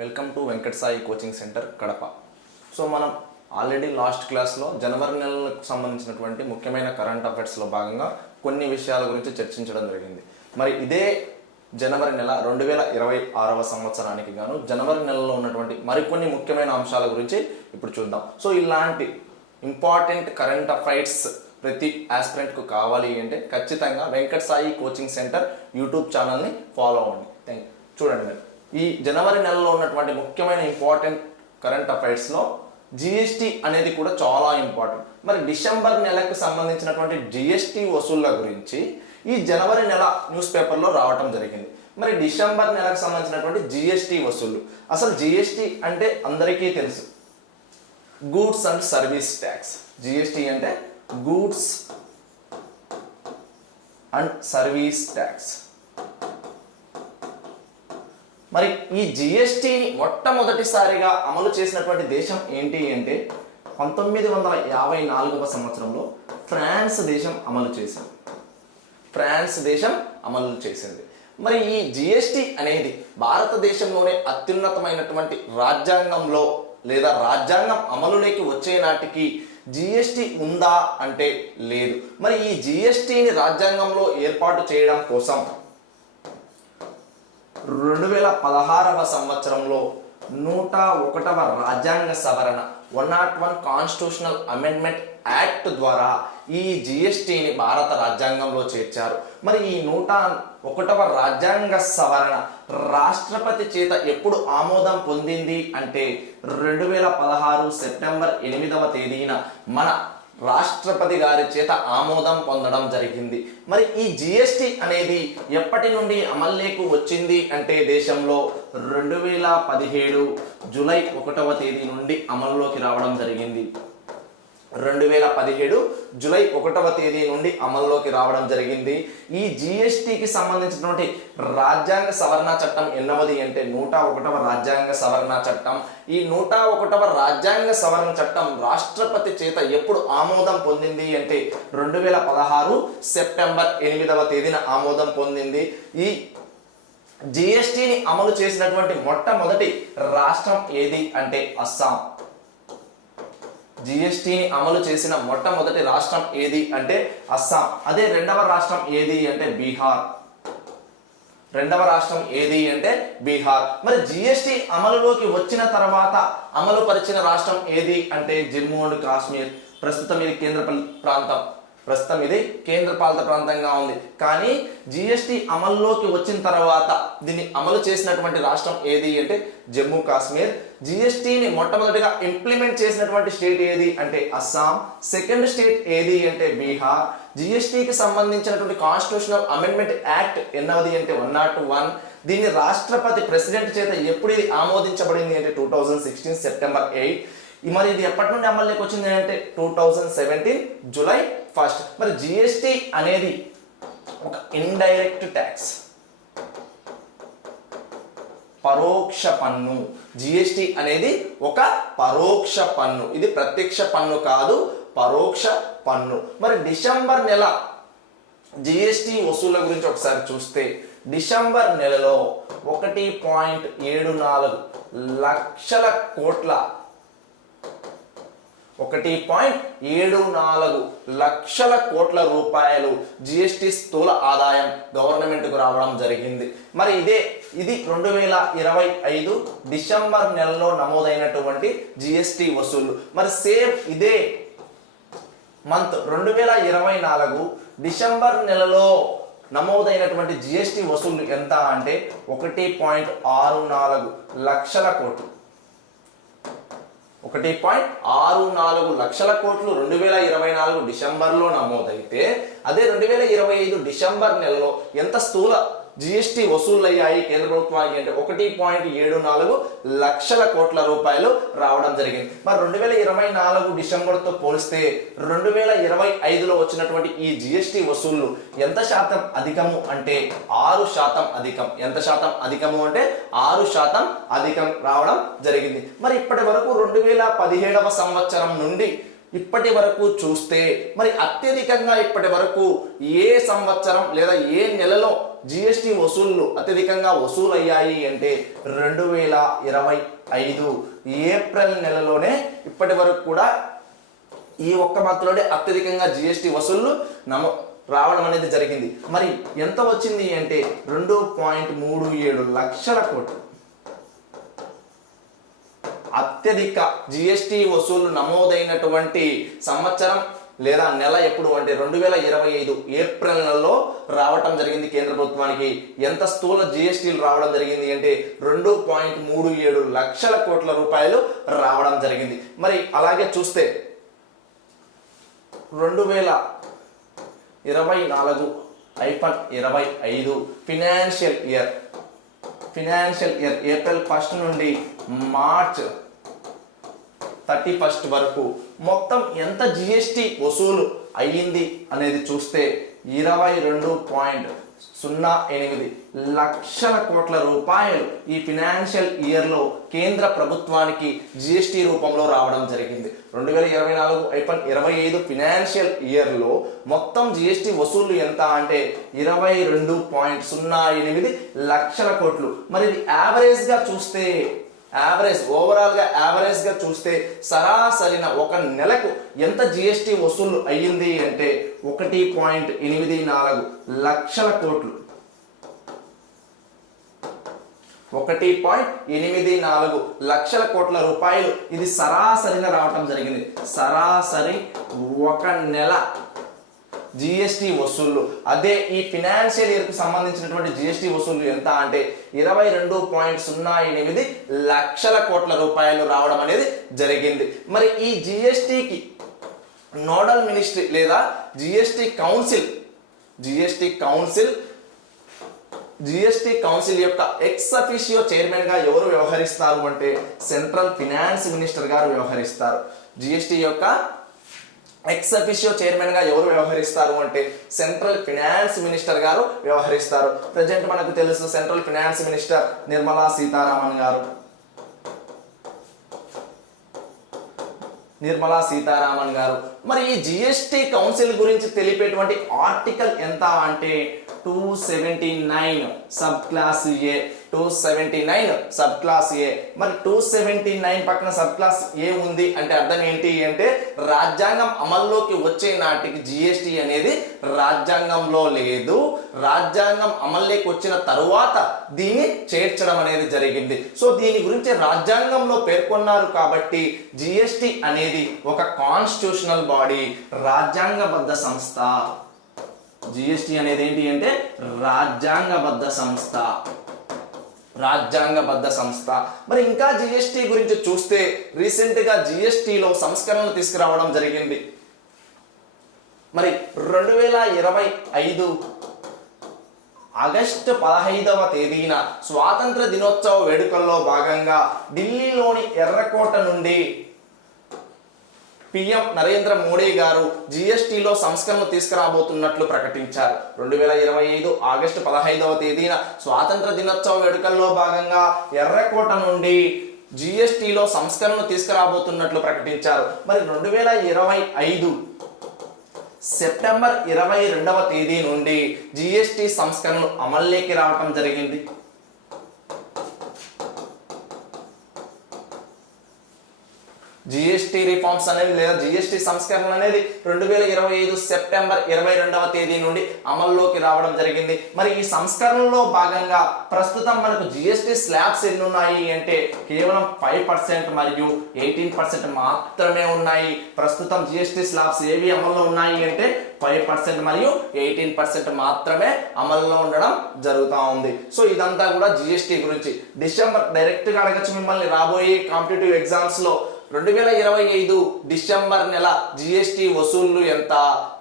Welcome to Venkat Sai coaching centre Kadapa. So మనం already last క్లాస్లో జనవరి నెలకు సంబంధించినటువంటి ముఖ్యమైన కరెంట్ అఫైర్స్లో భాగంగా కొన్ని విషయాల గురించి చర్చించడం జరిగింది. మరి ఇదే జనవరి నెల 2026వ సంవత్సరానికి గాను జనవరి నెలలో ఉన్నటువంటి మరికొన్ని ముఖ్యమైన అంశాల గురించి ఇప్పుడు చూద్దాం. సో ఇలాంటి ఇంపార్టెంట్ కరెంట్ అఫైర్స్ ప్రతి ఆస్పిరెంట్కు కావాలి అంటే ఖచ్చితంగా Venkat Sai coaching centre YouTube ఛానల్ని ఫాలో అవ్వండి. చూడండి, మీరు ఈ జనవరి నెలలో ఉన్నటువంటి ముఖ్యమైన ఇంపార్టెంట్ కరెంట్ అఫైర్స్లో జిఎస్టీ అనేది కూడా చాలా ఇంపార్టెంట్. మరి డిసెంబర్ నెలకు సంబంధించినటువంటి జిఎస్టీ వసూళ్ల గురించి ఈ జనవరి నెల న్యూస్ పేపర్లో రావటం జరిగింది. మరి డిసెంబర్ నెలకు సంబంధించినటువంటి జిఎస్టీ వసూళ్లు, అసలు జిఎస్టీ అంటే అందరికీ తెలుసు, goods and service tax. GST అంటే గూడ్స్ అండ్ సర్వీస్ ట్యాక్స్. మరి ఈ జిఎస్టీని మొట్టమొదటిసారిగా అమలు చేసినటువంటి దేశం ఏంటి అంటే 1954వ సంవత్సరంలో ఫ్రాన్స్ దేశం అమలు చేసింది. మరి ఈ జిఎస్టీ అనేది భారతదేశంలోనే అత్యున్నతమైనటువంటి రాజ్యాంగంలో లేదా రాజ్యాంగం అమలులోకి వచ్చే నాటికి జిఎస్టీ ఉందా అంటే లేదు. మరి ఈ జిఎస్టీని రాజ్యాంగంలో ఏర్పాటు చేయడం కోసం 2016వ సంవత్సరంలో 101వ రాజ్యాంగ సవరణ 101 కాన్స్టిట్యూషనల్ అమెండ్మెంట్ యాక్ట్ ద్వారా ఈ జిఎస్టీని భారత రాజ్యాంగంలో చేర్చారు. మరి ఈ 101వ రాజ్యాంగ సవరణ రాష్ట్రపతి చేత ఎప్పుడు ఆమోదం పొందింది అంటే 2016 సెప్టెంబర్ 8వ తేదీన మన రాష్ట్రపతి గారి చేత ఆమోదం పొందడం జరిగింది. మరి ఈ జిఎస్టీ అనేది ఎప్పటి నుండి అమల్లోకి వచ్చింది అంటే దేశంలో 2017 జూలై 1వ తేదీ నుండి అమల్లోకి రావడం జరిగింది. 2017 జూలై 1వ తేదీ నుండి అమల్లోకి రావడం జరిగింది. ఈ జిఎస్టీకి సంబంధించినటువంటి రాజ్యాంగ సవరణ చట్టం ఎన్నవది అంటే 101వ రాజ్యాంగ సవరణ చట్టం. ఈ 101వ రాజ్యాంగ సవరణ చట్టం రాష్ట్రపతి చేత ఎప్పుడు ఆమోదం పొందింది అంటే 2016 సెప్టెంబర్ 8వ తేదీన ఆమోదం పొందింది. ఈ జిఎస్టీని అమలు చేసినటువంటి మొట్టమొదటి రాష్ట్రం ఏది అంటే అస్సాం. జిఎస్టీని అమలు చేసిన మొట్టమొదటి రాష్ట్రం ఏది అంటే అస్సాం. అదే రెండవ రాష్ట్రం ఏది అంటే బీహార్. మరి జిఎస్టీ అమలులోకి వచ్చిన తర్వాత అమలు పరిచిన రాష్ట్రం ఏది అంటే జమ్మూ అండ్ కాశ్మీర్. ప్రస్తుతం ఇది కేంద్రపాలిత ప్రాంతంగా ఉంది. కానీ జిఎస్టీ అమల్లోకి వచ్చిన తర్వాత దీన్ని అమలు చేసినటువంటి రాష్ట్రం ఏది అంటే జమ్మూ కాశ్మీర్. జిఎస్టీని మొట్టమొదటిగా ఇంప్లిమెంట్ చేసినటువంటి స్టేట్ ఏది అంటే అస్సాం. సెకండ్ స్టేట్ ఏది అంటే బీహార్. జిఎస్టీకి సంబంధించినటువంటి కాన్స్టిట్యూషనల్ అమెండ్మెంట్ యాక్ట్ ఎన్నవది అంటే 101. దీన్ని రాష్ట్రపతి ప్రెసిడెంట్ చేత ఎప్పుడు ఇది ఆమోదించబడింది అంటే 2016 సెప్టెంబర్ 8. మరి ఇది ఎప్పటి నుండి అమల్లోకి వచ్చింది అంటే 2017 జూలై 1. మరి జిఎస్టీ అనేది ఒక ఇండైరెక్ట్ ట్యాక్స్, పరోక్ష పన్ను. జిఎస్టీ అనేది ఒక పరోక్ష పన్ను, ఇది ప్రత్యక్ష పన్ను కాదు, పరోక్ష పన్ను. మరి డిసెంబర్ నెల జిఎస్టీ వసూళ్ల గురించి ఒకసారి చూస్తే డిసెంబర్ నెలలో 1.74 లక్షల కోట్ల రూపాయలు జిఎస్టీ స్థూల ఆదాయం గవర్నమెంట్కు రావడం జరిగింది. మరి ఇది 2025 డిసెంబర్ నెలలో నమోదైనటువంటి జిఎస్టీ వసూళ్లు. మరి సేమ్ ఇదే మంత్ 2024 డిసెంబర్ నెలలో నమోదైనటువంటి జిఎస్టీ వసూళ్లు ఎంత అంటే 1.64 లక్షల కోట్లు. 1.64 లక్షల కోట్లు 2024 డిసెంబర్లో నమోదైతే అదే 2025 డిసెంబర్ నెలలో ఎంత స్థూల జిఎస్టీ వసూళ్లు అయ్యాయి కేంద్ర ప్రభుత్వానికి అంటే 1.74 లక్షల కోట్ల రూపాయలు రావడం జరిగింది. మరి 2024 డిసెంబర్తో పోలిస్తే 2025లో వచ్చినటువంటి ఈ జిఎస్టీ వసూళ్లు ఎంత శాతం అధికము అంటే 6% అధికం. ఎంత శాతం అధికము అంటే 6% అధికం రావడం జరిగింది. మరి ఇప్పటి వరకు 2017వ సంవత్సరం నుండి ఇప్పటి వరకు చూస్తే మరి అత్యధికంగా ఇప్పటి వరకు ఏ సంవత్సరం లేదా ఏ నెలలో జిఎస్టి వసూళ్లు అత్యధికంగా వసూలయ్యాయి అంటే 2025 ఏప్రిల్ నెలలోనే ఇప్పటి వరకు కూడా ఈ ఒక్క మంత్లోనే అత్యధికంగా జిఎస్టి వసూళ్లు రావడం అనేది జరిగింది. మరి ఎంత వచ్చింది అంటే 2.37 లక్షల కోట్లు. అత్యధిక జిఎస్టి వసూళ్లు నమోదైనటువంటి సంవత్సరం లేదా నెల ఎప్పుడు అంటే 2025 ఏప్రిల్ నెలలో రావటం జరిగింది కేంద్ర ప్రభుత్వానికి. ఎంత స్థూల జిఎస్టీలు రావడం జరిగింది అంటే 2.37 లక్షల కోట్ల రూపాయలు రావడం జరిగింది. మరి అలాగే చూస్తే 2024-25 ఫినాన్షియల్ ఇయర్ ఏప్రిల్ 1 నుండి మార్చ్ 31 వరకు మొత్తం ఎంత జిఎస్టి వసూలు అయ్యింది అనేది చూస్తే 22.08 లక్షల కోట్ల రూపాయలు ఈ ఫినాన్షియల్ ఇయర్లో కేంద్ర ప్రభుత్వానికి జిఎస్టి రూపంలో రావడం జరిగింది. 2024-25 ఫినాన్షియల్ ఇయర్లో మొత్తం జిఎస్టి వసూళ్లు ఎంత అంటే 22.08 లక్షల కోట్లు. మరి ఇది యావరేజ్గా చూస్తే యావరేజ్ గా చూస్తే సరాసరిన ఒక నెలకు ఎంత జిఎస్టి వసూలు అయ్యింది అంటే 1.84 లక్షల కోట్లు. 1.84 లక్షల కోట్ల రూపాయలు ఇది సరాసరిగా రావటం జరిగింది. సరాసరి ఒక నెల జిఎస్టి వసూళ్లు. అదే ఈ ఫినాన్షియల్ ఇయర్ కు సంబంధించినటువంటి జిఎస్టి వసూళ్లు ఎంత అంటే 22.08 లక్షల కోట్ల రూపాయలు రావడం అనేది జరిగింది. మరి ఈ జిఎస్టికి నోడల్ మినిస్ట్రీ లేదా జిఎస్టి కౌన్సిల్ యొక్క ఎక్స్ అఫిషియో చైర్మన్ గా ఎవరు వ్యవహరిస్తారు అంటే సెంట్రల్ ఫినాన్స్ మినిస్టర్ గారు వ్యవహరిస్తారు. జిఎస్టి యొక్క ఎక్స్ అఫిషియో చైర్మన్ గా ఎవరు వ్యవహరిస్తారు అంటే సెంట్రల్ ఫినాన్స్ మినిస్టర్ గారు వ్యవహరిస్తారు. ప్రజెంట్ మనకు తెలుసు central finance minister Nirmala Sitharaman గారు. మరి ఈ జిఎస్టి కౌన్సిల్ గురించి తెలిపేటువంటి ఆర్టికల్ ఎంత అంటే 279 సబ్ క్లాస్ ఏ. 279 సబ్ క్లాస్ ఏ. మరి 279 పక్కన సబ్ క్లాస్ ఏ ఉంది అంటే అర్థం ఏంటి అంటే రాజ్యాంగం అమల్లోకి వచ్చే నాటికి జిఎస్టి అనేది రాజ్యాంగంలో లేదు. రాజ్యాంగం అమల్లోకి వచ్చిన తరువాత దీన్ని చేర్చడం అనేది జరిగింది. సో దీని గురించి రాజ్యాంగంలో పేర్కొన్నారు కాబట్టి జిఎస్టి అనేది ఒక కాన్స్టిట్యూషనల్ బాడీ, రాజ్యాంగబద్ధ సంస్థ. జిఎస్టి అనేది ఏంటి అంటే రాజ్యాంగబద్ధ సంస్థ. మరి ఇంకా జిఎస్టి గురించి చూస్తే రీసెంట్ గా జిఎస్టిలో సంస్కరణలు తీసుకురావడం జరిగింది. మరి 2025 ఆగస్టు 15వ తేదీన స్వాతంత్ర దినోత్సవ వేడుకల్లో భాగంగా ఢిల్లీలోని ఎర్రకోట నుండి పిఎం నరేంద్ర మోడీ గారు జిఎస్టిలో సంస్కరణలు తీసుకురాబోతున్నట్లు ప్రకటించారు. 2025 ఆగస్టు 15వ తేదీన స్వాతంత్ర దినోత్సవ వేడుకల్లో భాగంగా ఎర్రకోట నుండి జిఎస్టిలో సంస్కరణలు తీసుకురాబోతున్నట్లు ప్రకటించారు. మరి 2025 సెప్టెంబర్ 22వ తేదీ నుండి జిఎస్టి సంస్కరణలు అమల్లోకి రావటం జరిగింది. జిఎస్టి రిఫార్మ్స్ అనేది లేదా జిఎస్టి సంస్కరణలు అనేది 2025 సెప్టెంబర్ 22వ తేదీ నుండి అమల్లోకి రావడం జరిగింది. మరి ఈ సంస్కరణలో భాగంగా ప్రస్తుతం మనకు జిఎస్టి స్లాబ్స్ ఎన్ని ఉన్నాయి అంటే కేవలం 5% మరియు 18% మాత్రమే ఉన్నాయి. ప్రస్తుతం జిఎస్టి స్లాబ్స్ ఏవి అమల్లో ఉన్నాయి అంటే 5% మరియు 18% మాత్రమే అమల్లో ఉండడం జరుగుతూ ఉంది. సో ఇదంతా కూడా జిఎస్టి గురించి. డిసెంబర్ డైరెక్ట్ గా అడగచ్చు మిమ్మల్ని రాబోయే కాంపిటేటివ్ ఎగ్జామ్స్ లో 2025 డిసెంబర్ నెల జిఎస్టి వసూళ్లు ఎంత,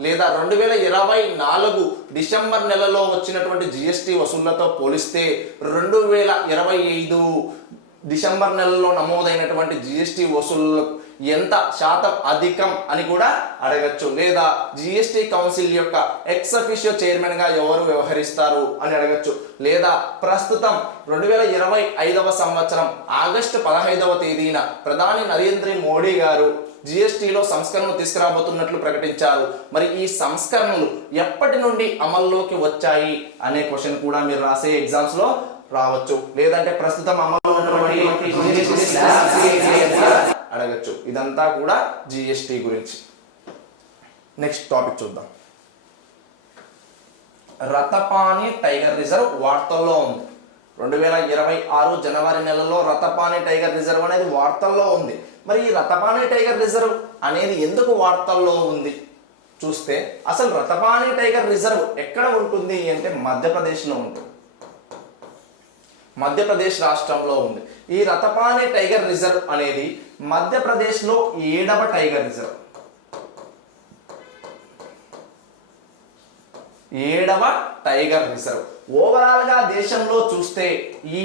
లేదా 2024 డిసెంబర్ నెలలో వచ్చినటువంటి జిఎస్టి వసూళ్లతో పోలిస్తే 2025 డిసెంబర్ నెలలో నమోదైనటువంటి జిఎస్టి వసూళ్లు ఎంత శాతం అధికం అని కూడా అడగచ్చు, లేదా జిఎస్టి కౌన్సిల్ యొక్క ఎక్స్ అఫిషియో చైర్మన్ గా ఎవరు వ్యవహరిస్తారు అని అడగచ్చు, లేదా ప్రస్తుతం 2025వ సంవత్సరం ఆగస్టు 15వ తేదీన ప్రధాని నరేంద్ర మోడీ గారు జిఎస్టిలో సంస్కరణలు తీసుకురాబోతున్నట్లు ప్రకటించారు. మరి ఈ సంస్కరణలు ఎప్పటి నుండి అమల్లోకి వచ్చాయి అనే క్వశ్చన్ కూడా మీరు రాసే ఎగ్జామ్స్ లో రావచ్చు, లేదంటే ప్రస్తుతం అమలు ఉన్నటువంటి అడగచ్చు. ఇదంతా కూడా జిఎస్టి గురించి. నెక్స్ట్ టాపిక్ చూద్దాం. రతపాని టైగర్ రిజర్వ్ వార్తల్లో ఉంది. 2026 జనవరి నెలలో రతపాని టైగర్ రిజర్వ్ అనేది వార్తల్లో ఉంది. మరి ఈ రతపాని టైగర్ రిజర్వ్ అనేది ఎందుకు వార్తల్లో ఉంది చూస్తే, అసలు రతపాని టైగర్ రిజర్వ్ ఎక్కడ ఉంటుంది అంటే మధ్యప్రదేశ్లో ఉంటుంది. మధ్యప్రదేశ్ రాష్ట్రంలో ఉంది. ఈ రతపాని టైగర్ రిజర్వ్ అనేది మధ్యప్రదేశ్లో 7వ టైగర్ రిజర్వ్. 7వ టైగర్ రిజర్వ్. ఓవరాల్ గా దేశంలో చూస్తే ఈ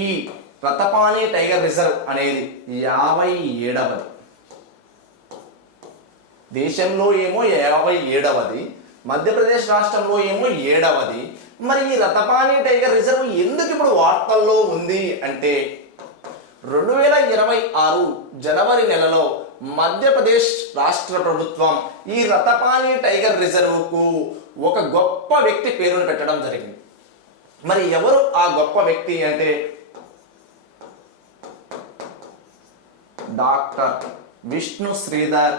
రతపాని టైగర్ రిజర్వ్ అనేది 57వది. దేశంలో ఏమో 57వది, మధ్యప్రదేశ్ రాష్ట్రంలో ఏమో 7వది. మరి ఈ రతపాని టైగర్ రిజర్వ్ ఎందుకు ఇప్పుడు వార్తల్లో ఉంది అంటే, 2026 జనవరి నెలలో మధ్యప్రదేశ్ రాష్ట్ర ప్రభుత్వం ఈ రతపాని టైగర్ రిజర్వ్కు ఒక గొప్ప వ్యక్తి పేరును పెట్టడం జరిగింది. మరి ఎవరు ఆ గొప్ప వ్యక్తి అంటే, డాక్టర్ విష్ణు శ్రీధర్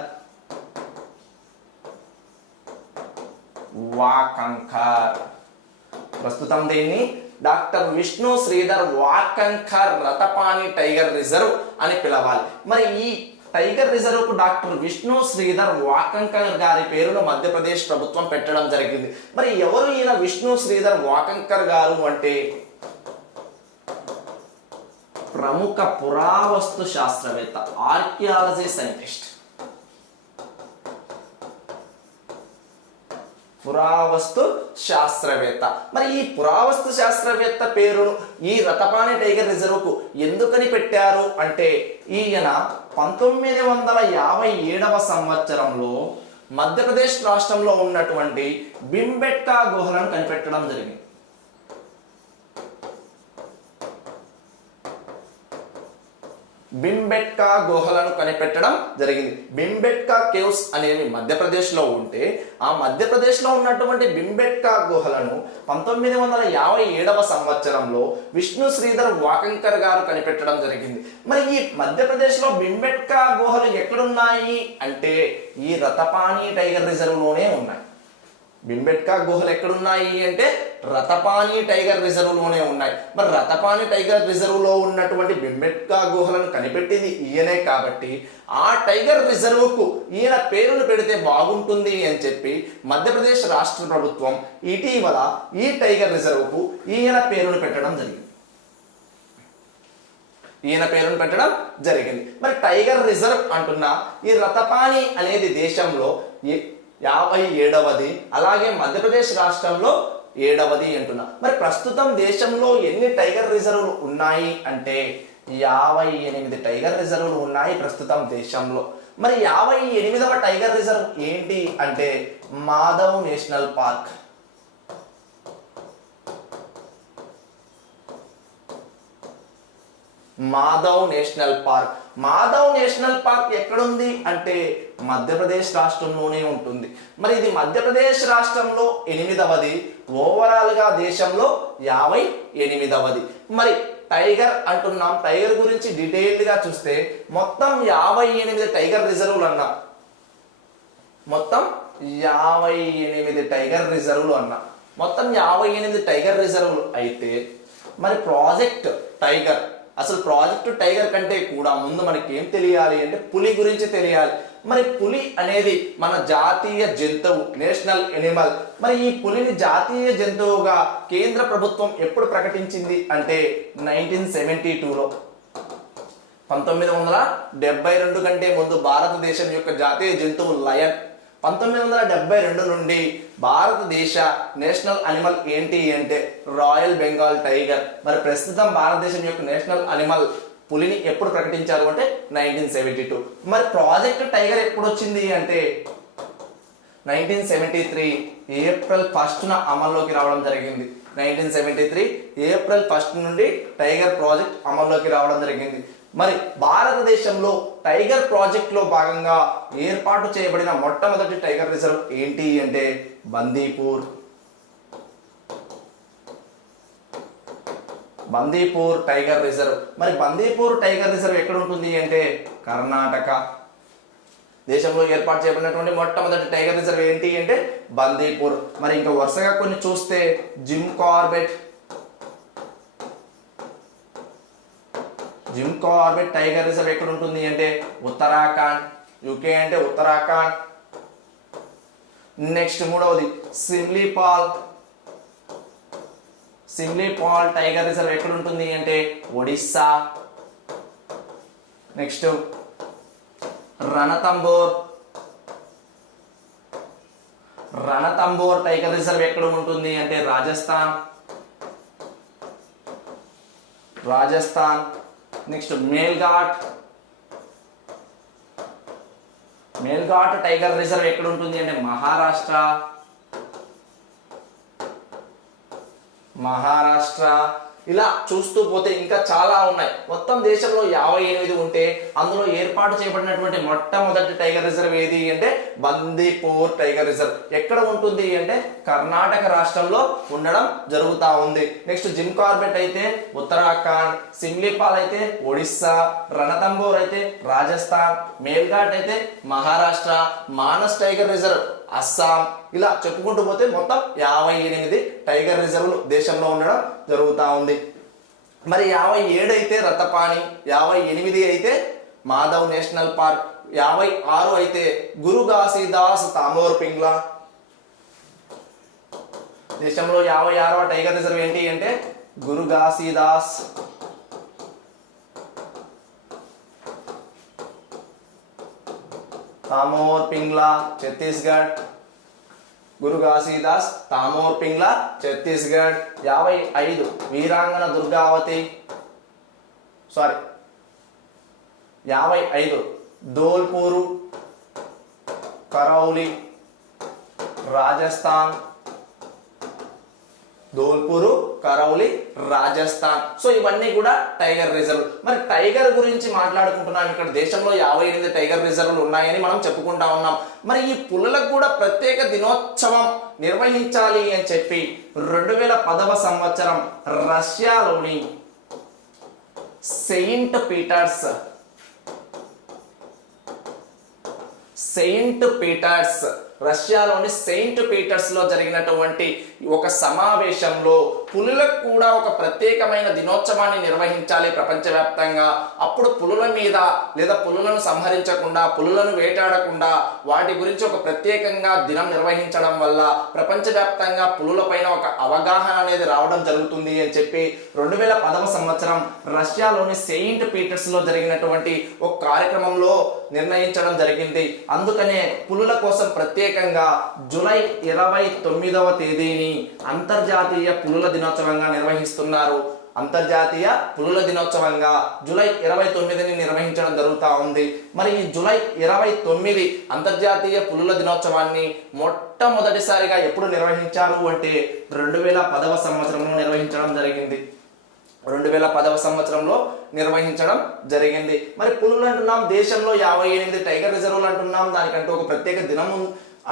వాకంకర్. ప్రస్తుతం దీన్ని doctor Vishnu Sridhar Wakankar Ratapani tiger reserve అని పిలవాలి. మరి ఈ టైగర్ రిజర్వ్ కు డాక్టర్ విష్ణు శ్రీధర్ వాకంకర్ గారి పేరును మధ్యప్రదేశ్ ప్రభుత్వం పెట్టడం జరిగింది. మరి ఎవరు ఈయన విష్ణు శ్రీధర్ వాకంకర్ గారు అంటే, ప్రముఖ పురావస్తు శాస్త్రవేత్త, ఆర్కియాలజీ సైంటిస్ట్. పురావస్తు శాస్త్రవేత్త. మరి ఈ పురావస్తు శాస్త్రవేత్త పేరును ఈ రతపాని టైగర్ రిజర్వ్ కు ఎందుకని పెట్టారు అంటే, ఈయన 1957వ సంవత్సరంలో మధ్యప్రదేశ్ రాష్ట్రంలో ఉన్నటువంటి భింబెట్కా గుహలను కనిపెట్టడం జరిగింది. భింబెట్కా గుహలను కనిపెట్టడం జరిగింది. భింబెట్కా కేవ్స్ అనేవి మధ్యప్రదేశ్లో ఉంటే, ఆ మధ్యప్రదేశ్లో ఉన్నటువంటి భింబెట్కా గుహలను 1957వ సంవత్సరంలో విష్ణు శ్రీధర్ వాకంకర్ గారు కనిపెట్టడం జరిగింది. మరి ఈ మధ్యప్రదేశ్లో భింబెట్కా గుహలు ఎక్కడున్నాయి అంటే, ఈ రతపాని టైగర్ రిజర్వ్లోనే ఉన్నాయి. భింబెట్కా గుహలు ఎక్కడున్నాయి అంటే రతపాని టైగర్ రిజర్వ్ లోనే ఉన్నాయి. మరి రతపాని టైగర్ రిజర్వ్ లో ఉన్నటువంటి భింబెట్కా గుహలను కనిపెట్టింది ఈయనే కాబట్టి ఆ టైగర్ రిజర్వ్ కు ఈయన పేరును పెడితే బాగుంటుంది అని చెప్పి మధ్యప్రదేశ్ రాష్ట్ర ప్రభుత్వం ఇటీవల ఈ టైగర్ రిజర్వ్ కు ఈయన పేరును పెట్టడం జరిగింది. మరి టైగర్ రిజర్వ్ అంటున్నా, ఈ రతపాని అనేది దేశంలో 57వది, అలాగే మధ్యప్రదేశ్ రాష్ట్రంలో 7వది అంటున్నా. మరి ప్రస్తుతం దేశంలో ఎన్ని టైగర్ రిజర్వులు ఉన్నాయి అంటే 58 టైగర్ రిజర్వులు ఉన్నాయి ప్రస్తుతం దేశంలో. మరి 58వ టైగర్ రిజర్వ్ ఏంటి అంటే Madhav national park. Madhav national park. Madhav national park ఎక్కడుంది అంటే మధ్యప్రదేశ్ రాష్ట్రంలోనే ఉంటుంది. మరి ఇది మధ్యప్రదేశ్ రాష్ట్రంలో 8వది, ఓవరాల్ గా దేశంలో 58వది. మరి టైగర్ అంటున్నాం, టైగర్ గురించి డీటెయిల్డ్ గా చూస్తే మొత్తం 58 టైగర్ రిజర్వులు అన్నాం. మొత్తం 58 టైగర్ రిజర్వులు అన్నాం. మొత్తం 58 టైగర్ రిజర్వులు అయితే, మరి ప్రాజెక్ట్ టైగర్, అసలు ప్రాజెక్ట్ టైగర్ కంటే కూడా ముందు మనకి ఏం తెలియాలి అంటే పులి గురించి తెలియాలి. మరి పులి అనేది మన జాతీయ జంతువు, నేషనల్ ఎనిమల్. మరి ఈ పులిని జాతీయ జంతువుగా కేంద్ర ప్రభుత్వం ఎప్పుడు ప్రకటించింది అంటే 1972లో. 1972 కంటే ముందు భారతదేశం యొక్క జాతీయ జంతువు లయన్. 1972 నుండి భారతదేశ నేషనల్ అనిమల్ ఏంటి అంటే రాయల్ బెంగాల్ టైగర్. మరి ప్రస్తుతం భారతదేశం యొక్క నేషనల్ అనిమల్ పులిని ఎప్పుడు ప్రకటించారు అంటే 1972. మరి ప్రాజెక్ట్ టైగర్ ఎప్పుడు వచ్చింది అంటే 1973 ఏప్రిల్ 1న అమల్లోకి రావడం జరిగింది. 1973 ఏప్రిల్ 1 నుండి టైగర్ ప్రాజెక్ట్ అమల్లోకి రావడం జరిగింది. మరి భారతదేశంలో టైగర్ ప్రాజెక్ట్ లో భాగంగా ఏర్పాటు చేయబడిన మొట్టమొదటి టైగర్ రిజర్వ్ ఏంటి అంటే బందీపూర్ టైగర్ రిజర్వ్. మరి బందీపూర్ టైగర్ రిజర్వ్ ఎక్కడ ఉంటుంది అంటే కర్ణాటక. దేశంలో ఏర్పాటు చేయబడినటువంటి మొట్టమొదటి టైగర్ రిజర్వ్ ఏంటి అంటే బందీపూర్. మరి ఇంకా వరుసగా కొన్ని చూస్తే జిమ్ కార్బెట్ టైగర్ రిజర్వ్ ఎక్కడ ఉంటుంది అంటే ఉత్తరాఖండ్. యూకే అంటే ఉత్తరాఖండ్. నెక్స్ట్ మూడవది సిమ్లీపాల్ టైగర్ రిజర్వ్ ఎక్కడ ఉంటుంది అంటే Odisha. Next Ranthambore tiger reserve ఎక్కడ ఉంటుంది అంటే Rajasthan. Next Melghat tiger reserve ఎక్కడ ఉంటుంది అంటే మహారాష్ట్ర. ఇలా చూస్తూ పోతే ఇంకా చాలా ఉన్నాయి. మొత్తం దేశంలో 58 ఉంటే అందులో ఏర్పాటు చేయబడినటువంటి మొట్టమొదటి టైగర్ రిజర్వ్ ఏది అంటే బందీపూర్ టైగర్ రిజర్వ్. ఎక్కడ ఉంటుంది అంటే కర్ణాటక రాష్ట్రంలో ఉండడం జరుగుతా ఉంది. నెక్స్ట్ జిమ్ కార్బెట్ అయితే ఉత్తరాఖండ్, సిమ్లీపాల్ అయితే ఒడిస్సా, రణతంబోర్ అయితే రాజస్థాన్, మేల్ఘాట్ అయితే మహారాష్ట్ర, మానస్ టైగర్ రిజర్వ్ అస్సాం. ఇలా చెప్పుకుంటూ పోతే మొత్తం 58 టైగర్ రిజర్వ్లు దేశంలో ఉండడం జరుగుతూ ఉంది. మరి 57 అయితే రతపాని, 58 అయితే మాధవ్ నేషనల్ పార్క్, 56 అయితే గురు ఘాసీదాస్ తామోర్ పింగ్లా. దేశంలో 56వ టైగర్ రిజర్వ్ ఏంటి అంటే గురు ఘాసీదాస్ తామోర్ పింగ్లా ఛత్తీస్గఢ్. గురు ఘాసీదాస్ తామోర్ పింగ్లా ఛత్తీస్గఢ్. 55 వీరాంగన దుర్గావతి 55 ధోల్పూరు కరౌలి రాజస్థాన్. సో ఇవన్నీ కూడా టైగర్ రిజర్వ్. మరి టైగర్ గురించి మాట్లాడుకుంటున్నాం. ఇక్కడ దేశంలో 58 టైగర్ రిజర్వ్లు ఉన్నాయని మనం చెప్పుకుంటా ఉన్నాం. మరి ఈ పులులకు కూడా ప్రత్యేక దినోత్సవం నిర్వహించాలి అని చెప్పి 2010వ సంవత్సరం రష్యాలోని సెయింట్ పీటర్స్ రష్యాలోని సెయింట్ పీటర్స్ లో జరిగినటువంటి ఒక సమావేశంలో పులులకు కూడా ఒక ప్రత్యేకమైన దినోత్సవాన్ని నిర్వహించాలి ప్రపంచవ్యాప్తంగా. అప్పుడు పులుల మీద లేదా పులులను సంహరించకుండా, పులులను వేటాడకుండా వాటి గురించి ఒక ప్రత్యేకంగా దినం నిర్వహించడం వల్ల ప్రపంచవ్యాప్తంగా పులులపైన ఒక అవగాహన అనేది రావడం జరుగుతుంది అని చెప్పి 2010వ సంవత్సరం రష్యాలోని సెయింట్ పీటర్స్ లో జరిగినటువంటి ఒక కార్యక్రమంలో నిర్ణయించడం జరిగింది. అందుకనే పులుల కోసం ప్రత్యేకంగా జూలై 29వ తేదీని అంతర్జాతీయ పులుల దినోత్సవంగా నిర్వహిస్తున్నారు. అంతర్జాతీయ పులుల దినోత్సవంగా జూలై 29ని నిర్వహించడం జరుగుతూ ఉంది. మరి ఈ జూలై 29 అంతర్జాతీయ పులుల దినోత్సవాన్ని మొట్టమొదటిసారిగా ఎప్పుడు నిర్వహించారు అంటే 2010వ సంవత్సరంలో నిర్వహించడం జరిగింది. 2010వ సంవత్సరంలో నిర్వహించడం జరిగింది. మరి పులులు అంటున్నాం, దేశంలో 58 టైగర్ రిజర్వ్లు అంటున్నాం, దానికంటూ ఒక ప్రత్యేక దినం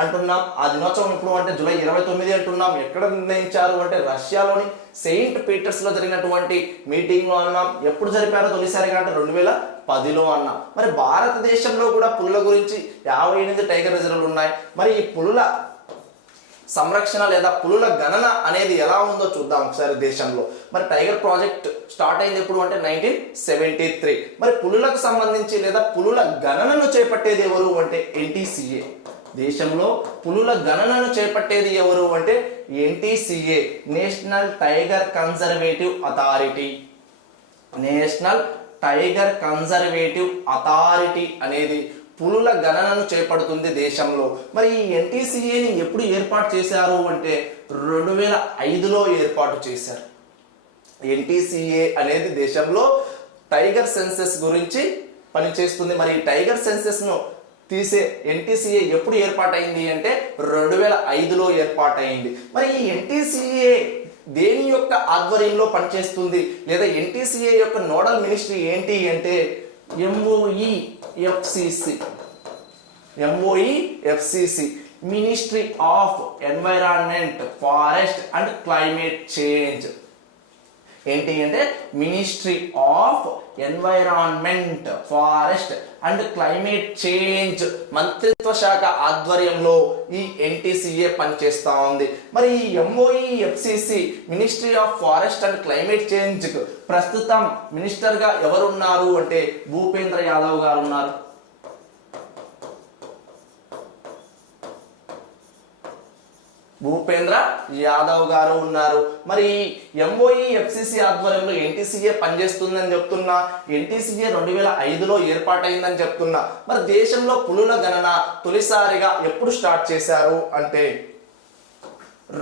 అంటున్నాం. ఆ దినోత్సవం ఎప్పుడు అంటే జూలై 29 అంటున్నాం. ఎక్కడ నిర్ణయించారు అంటే రష్యాలోని సెయింట్ పీటర్స్ లో జరిగినటువంటి మీటింగ్ లో అన్నాం. ఎప్పుడు జరిపారో తొలిసారిగా అంటే 2010లో అన్నాం. మరి భారతదేశంలో కూడా పులుల గురించి 58 టైగర్ రిజర్వ్లు ఉన్నాయి. మరి ఈ పులుల సంరక్షణ లేదా పులుల గణన అనేది ఎలా ఉందో చూద్దాం ఒకసారి దేశంలో. మరి టైగర్ ప్రాజెక్ట్ స్టార్ట్ అయింది ఎప్పుడు అంటే 1973. మరి పులులకు సంబంధించి లేదా పులుల గణనను చేపట్టేది ఎవరు అంటే NTCA. దేశంలో పులుల గణనను చేపట్టేది ఎవరు అంటే NTCA, national tiger conservative authority అనేది పులుల గణనను చేపడుతుంది దేశంలో. మరి ఈ NTCAని ఎప్పుడు ఏర్పాటు చేశారు అంటే 2005లో ఏర్పాటు చేశారు. NTCA అనేది దేశంలో టైగర్ సెన్సెస్ గురించి పనిచేస్తుంది. మరి ఈ టైగర్ సెన్సెస్ ను తీసే ఎన్టీసీఏ ఎప్పుడు ఏర్పాటైంది అంటే 2005లో ఏర్పాటైంది. మరి ఈ ఎన్టీసీఏ దేని యొక్క ఆధ్వర్యంలో పనిచేస్తుంది లేదా ఎన్టీసీఏ యొక్క నోడల్ మినిస్ట్రీ ఏంటి అంటే MoEFCC ministry of environment, forest and climate change. ఏంటి అంటే ministry of environment, forest and climate change మంత్రిత్వ శాఖ ఆధ్వర్యంలో ఈ ఎన్టీసీఏ పనిచేస్తా ఉంది. మరి ఈ MoEFCC ministry of forest and climate change ప్రస్తుతం మినిస్టర్ గా ఎవరున్నారు అంటే భూపేంద్ర యాదవ్ గారు ఉన్నారు. భూపేంద్ర యాదవ్ గారు ఉన్నారు. మరి ఎంఓఈఎఫ్సిసి ఆధ్వర్యంలో ఎన్టీసీఏ పనిచేస్తుందని చెప్తున్నా, ఎన్టీసీఏ 2005లో ఏర్పాటైందని చెప్తున్నా. మరి దేశంలో పులుల గణన తొలిసారిగా ఎప్పుడు స్టార్ట్ చేశారు అంటే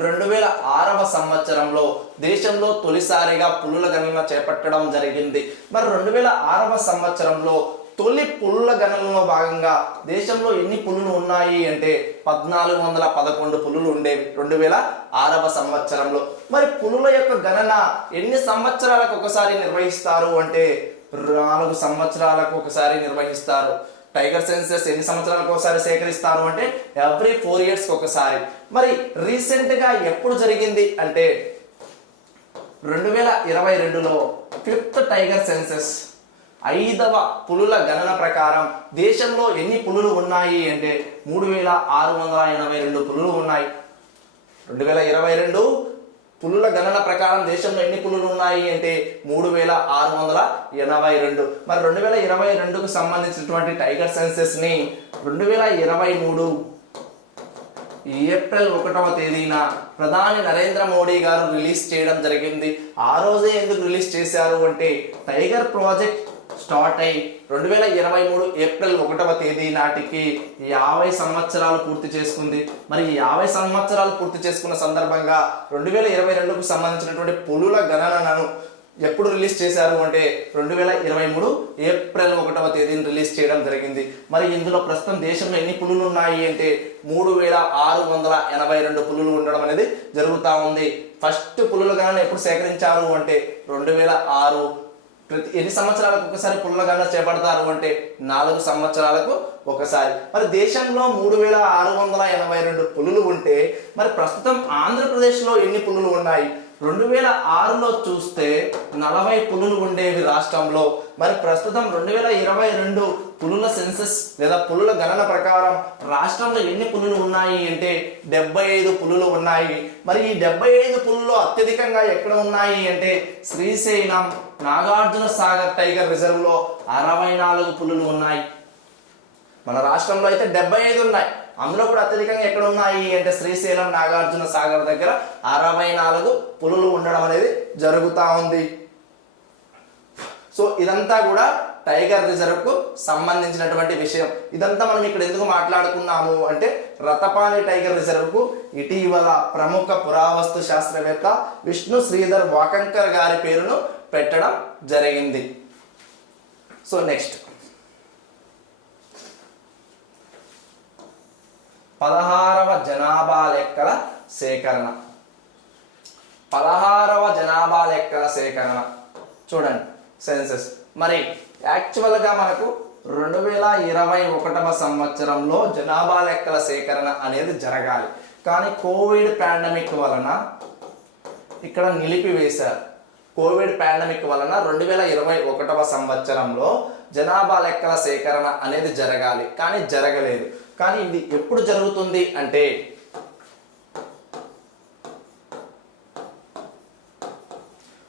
2006వ సంవత్సరంలో దేశంలో తొలిసారిగా పులుల గణన చేపట్టడం జరిగింది. మరి 2006వ సంవత్సరంలో తొలి పులుల గణనలో భాగంగా దేశంలో ఎన్ని పులులు ఉన్నాయి అంటే 1411 పులులు ఉండేవి 2006వ సంవత్సరంలో. మరి పులుల యొక్క గణన ఎన్ని సంవత్సరాలకు ఒకసారి నిర్వహిస్తారు అంటే 4 సంవత్సరాలకు ఒకసారి నిర్వహిస్తారు. టైగర్ సెన్సెస్ ఎన్ని సంవత్సరాలకు ఒకసారి సేకరిస్తారు అంటే ఎవ్రీ 4 years ఒకసారి. మరి రీసెంట్ గా ఎప్పుడు జరిగింది అంటే 2022లో 5th టైగర్ సెన్సెస్ 5వ పులుల గణన ప్రకారం దేశంలో ఎన్ని పులులు ఉన్నాయి అంటే 3682 పులులు ఉన్నాయి. 2022 పులుల గణన ప్రకారం దేశంలో ఎన్ని పులులు ఉన్నాయి అంటే 3682. మరి 2022కు సంబంధించినటువంటి టైగర్ సెన్సెస్ ని 2023 ఏప్రిల్ 1వ తేదీన ప్రధాని నరేంద్ర మోడీ గారు రిలీజ్ చేయడం జరిగింది. ఆ రోజే ఎందుకు రిలీజ్ చేశారు అంటే టైగర్ ప్రాజెక్ట్ స్టార్ట్ అయి 2023 ఏప్రిల్ 1వ తేదీ నాటికి 50 సంవత్సరాలు పూర్తి చేసుకుంది. మరి 50 సంవత్సరాలు పూర్తి చేసుకున్న సందర్భంగా 2022కు సంబంధించినటువంటి పులుల గణనను ఎప్పుడు రిలీజ్ చేశారు అంటే 2023 ఏప్రిల్ 1వ తేదీని రిలీజ్ చేయడం జరిగింది. మరి ఇందులో ప్రస్తుతం దేశంలో ఎన్ని పులులు ఉన్నాయి అంటే 3682 పులులు ఉండడం అనేది జరుగుతూ ఉంది. ఫస్ట్ పులుల గణన ఎప్పుడు సేకరించారు అంటే 2006. ఎన్ని సంవత్సరాలకు ఒకసారి పులుల గణన చేపడతారు అంటే 4 సంవత్సరాలకు ఒకసారి. మరి దేశంలో 3682 పులులు ఉంటే మరి ప్రస్తుతం ఆంధ్రప్రదేశ్లో ఎన్ని పులులు ఉన్నాయి? 2006లో చూస్తే 40 పులులు ఉండేవి రాష్ట్రంలో. మరి ప్రస్తుతం 2022 పులుల సెన్సస్ లేదా పులుల గణన ప్రకారం రాష్ట్రంలో ఎన్ని పులులు ఉన్నాయి అంటే 75 పులులు ఉన్నాయి. మరి ఈ 75 పులుల్లో అత్యధికంగా ఎక్కడ ఉన్నాయి అంటే శ్రీశైలం నాగార్జున సాగర్ టైగర్ రిజర్వ్ లో 64 పులులు ఉన్నాయి. మన రాష్ట్రంలో అయితే 75 ఉన్నాయి. అందులో కూడా అత్యధికంగా ఎక్కడ ఉన్నాయి అంటే శ్రీశైలం నాగార్జున సాగర్ దగ్గర 64 పులులు ఉండడం అనేది జరుగుతూ ఉంది. సో ఇదంతా కూడా టైగర్ రిజర్వ్ కు సంబంధించినటువంటి విషయం. ఇదంతా మనం ఇక్కడ ఎందుకు మాట్లాడుకున్నాము అంటే రతపాని టైగర్ రిజర్వ్ కు ఇటీవల ప్రముఖ పురావస్తు శాస్త్రవేత్త విష్ణు శ్రీధర్ వాకంకర్ గారి పేరును పెట్టడం జరిగింది. సో నెక్స్ట్ 16వ జనాభా లెక్కల సేకరణ. 16వ జనాభా లెక్కల సేకరణ చూడండి సెన్సస్. మరి యాక్చువల్గా మనకు 2021వ సంవత్సరంలో జనాభా లెక్కల సేకరణ అనేది జరగాలి. కానీ కోవిడ్ పాండమిక్ వలన ఇక్కడ నిలిపివేశారు. కోవిడ్ పాండమిక్ వలన 2021వ సంవత్సరంలో జనాభా లెక్కల సేకరణ అనేది జరగాలి, కానీ జరగలేదు. కానీ ఇది ఎప్పుడు జరుగుతుంది అంటే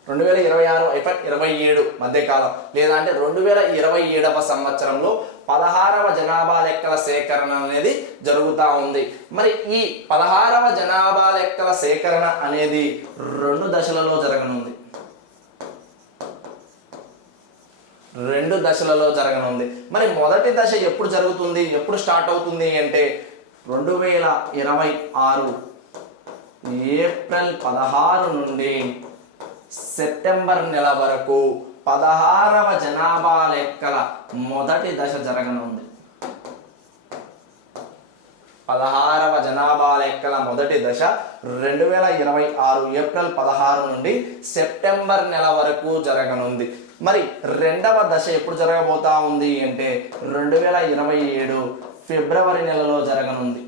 2026-27 మధ్యకాలం లేదా అంటే 2027వ సంవత్సరంలో 16వ జనాభా లెక్కల సేకరణ అనేది జరుగుతూ ఉంది. మరి ఈ 16వ జనాభా లెక్కల సేకరణ అనేది 2 దశలలో జరగనుంది. 2 దశలలో జరగనుంది. మరి మొదటి దశ ఎప్పుడు జరుగుతుంది, ఎప్పుడు స్టార్ట్ అవుతుంది అంటే 2026 ఏప్రిల్ 16 నుండి సెప్టెంబర్ నెల వరకు 16వ జనాభా లెక్కల మొదటి దశ జరగనుంది. 16వ జనాభా లెక్కల మొదటి దశ 2026 ఏప్రిల్ 16 నుండి సెప్టెంబర్ నెల వరకు జరగనుంది. మరి రెండవ దశ ఎప్పుడు జరగబోతా ఉంది అంటే 2027 ఫిబ్రవరి నెలలో జరగనుంది.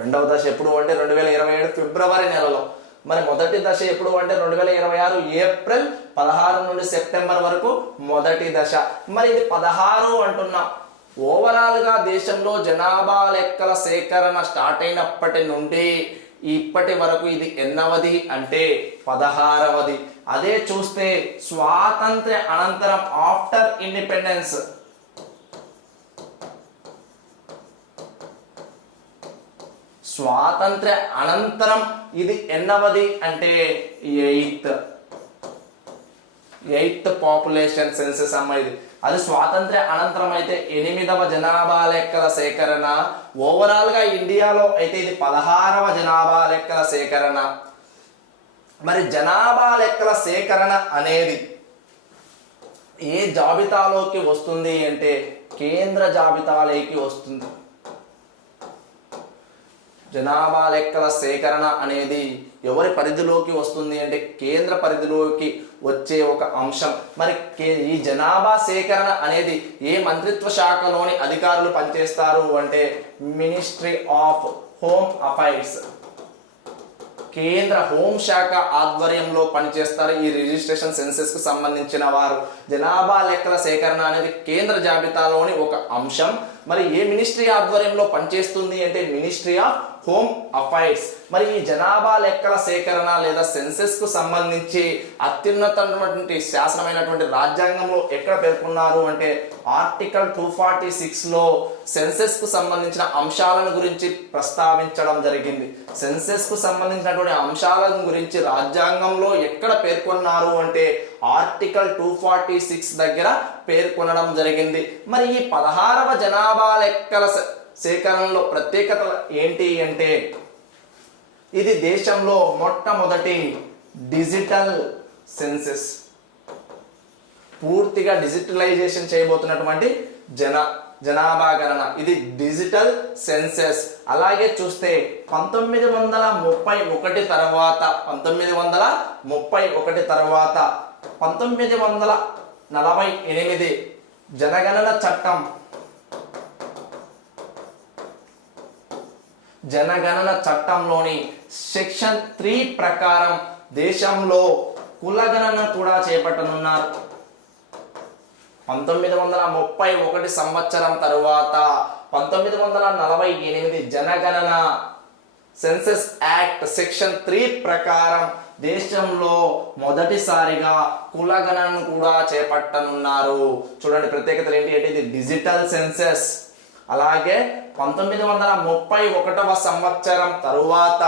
రెండవ దశ ఎప్పుడు అంటే 2027 ఫిబ్రవరి నెలలో. మరి మొదటి దశ ఎప్పుడు అంటే 2026 ఏప్రిల్ 16 నుండి సెప్టెంబర్ వరకు మొదటి దశ. మరి ఇది 16 అంటున్నాం. ఓవరాల్గా దేశంలో జనాభా లెక్కల సేకరణ స్టార్ట్ అయినప్పటి నుండి ఇప్పటి వరకు ఇది ఎన్నవది అంటే 16వది. అదే చూస్తే స్వాతంత్ర్య అనంతరం ఆఫ్టర్ ఇండిపెండెన్స్ స్వాతంత్ర్య అనంతరం ఇది ఎన్నవది అంటే ఎయిత్ పాపులేషన్ సెన్సెస్ అమ్మ ఇది. అది స్వాతంత్ర్య అనంతరం అయితే 8వ జనాభా లెక్కల సేకరణ. ఓవరాల్ గా ఇండియాలో అయితే ఇది 16వ జనాభా లెక్కల సేకరణ. మరి జనాభా లెక్కల సేకరణ అనేది ఏ జాబితాలోకి వస్తుంది అంటే కేంద్ర జాబితాలోకి వస్తుంది. జనాభా లెక్కల సేకరణ అనేది ఎవరి పరిధిలోకి వస్తుంది అంటే కేంద్ర పరిధిలోకి వచ్చే ఒక అంశం. మరి ఈ జనాభా సేకరణ అనేది ఏ మంత్రిత్వ శాఖలోని అధికారులు పనిచేస్తారు అంటే మినిస్ట్రీ ఆఫ్ హోమ్ అఫైర్స్, కేంద్ర హోంశాఖ ఆధ్వర్యంలో పనిచేస్తారు ఈ రిజిస్ట్రేషన్ సెన్సెస్ కు సంబంధించిన వారు. జనాభా లెక్కల సేకరణ అనేది కేంద్ర జాబితాలోని ఒక అంశం. మరి ఏ మినిస్ట్రీ ఆధ్వర్యంలో పనిచేస్తుంది అంటే మినిస్ట్రీ ఆఫ్ హోమ్ అఫైర్స్. మరి ఈ జనాభా లెక్కల సేకరణ లేదా సెన్సెస్ కు సంబంధించి అత్యున్నతమైనటువంటి శాసనమైనటువంటి రాజ్యాంగంలో ఎక్కడ పేర్కొన్నారు అంటే ఆర్టికల్ 246 లో సెన్సెస్ కు సంబంధించిన అంశాలను గురించి ప్రస్తావించడం జరిగింది. సెన్సెస్ కు సంబంధించినటువంటి అంశాల గురించి రాజ్యాంగంలో ఎక్కడ పేర్కొన్నారు అంటే ఆర్టికల్ 246 దగ్గర పేర్కొనడం జరిగింది. మరి ఈ 16వ జనాభా లెక్కల సేకరణలో ప్రత్యేకతలు ఏంటి అంటే ఇది దేశంలో మొట్టమొదటి డిజిటల్ సెన్సెస్. పూర్తిగా డిజిటలైజేషన్ చేయబోతున్నటువంటి జనాభా గణన. ఇది డిజిటల్ సెన్సెస్. అలాగే చూస్తే 1931 తర్వాత 1948 జనగణన చట్టం, జనగణన చట్టంలోని సెక్షన్ 3 ప్రకారం దేశంలో కులగణన కూడా చేపట్టనున్నారు. 1931 సంవత్సరం తరువాత 1948 జనగణన సెన్సస్ యాక్ట్ సెక్షన్ 3 ప్రకారం దేశంలో మొదటిసారిగా కులగణనను కూడా చేపట్టనున్నారు. చూడండి ప్రత్యేకతలు ఏంటి అంటే ఇది డిజిటల్ సెన్సస్. అలాగే 1931 సంవత్సరం తరువాత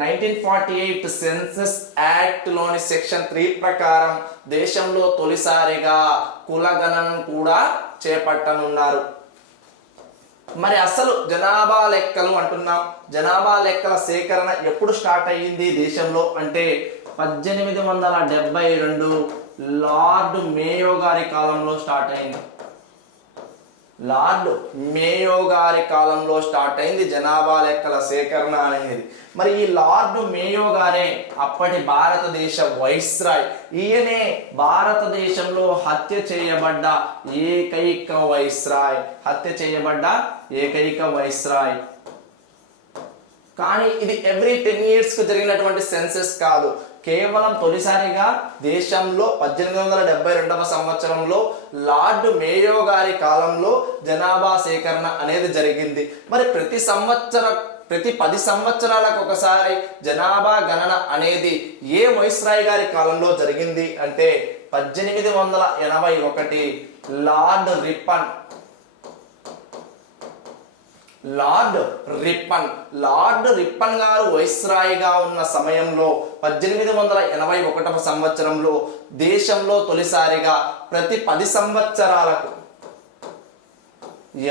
1948 సెన్సస్ యాక్ట్ లోని సెక్షన్ 3 ప్రకారం దేశంలో తొలిసారిగా కులగణనను కూడా చేపట్టనున్నారు. మరి అసలు జనాభా లెక్కలు అంటున్నాం. జనాభా లెక్కల సేకరణ ఎప్పుడు స్టార్ట్ అయ్యింది దేశంలో అంటే 1872 లార్డ్ మేయో గారి కాలంలో స్టార్ట్ అయింది. లార్డ్ మేయో గారి కాలంలో స్టార్ట్ అయింది జనాభా లెక్కల సేకరణ అనేది. మరి ఈ లార్డ్ మేయో గారే అప్పటి భారతదేశ వైస్రాయ్. ఈయనే భారతదేశంలో హత్య చేయబడ్డ ఏకైక వైస్రాయ్. కానీ ఇది ఎవ్రీ 10 years కు జరిగినటువంటి సెన్సెస్ కాదు. కేవలం తొలిసారిగా దేశంలో 1872 సంవత్సరంలో లార్డ్ మేయో గారి కాలంలో జనాభా సేకరణ అనేది జరిగింది. మరి ప్రతి 10 సంవత్సరాలకు ఒకసారి జనాభా గణన అనేది ఏ వైస్రాయ్ గారి కాలంలో జరిగింది అంటే 1881 లార్డ్ రిప్పన్ గారు వైస్రాయ్గా ఉన్న సమయంలో 1881 సంవత్సరంలో దేశంలో తొలిసారిగా ప్రతి 10 సంవత్సరాలకు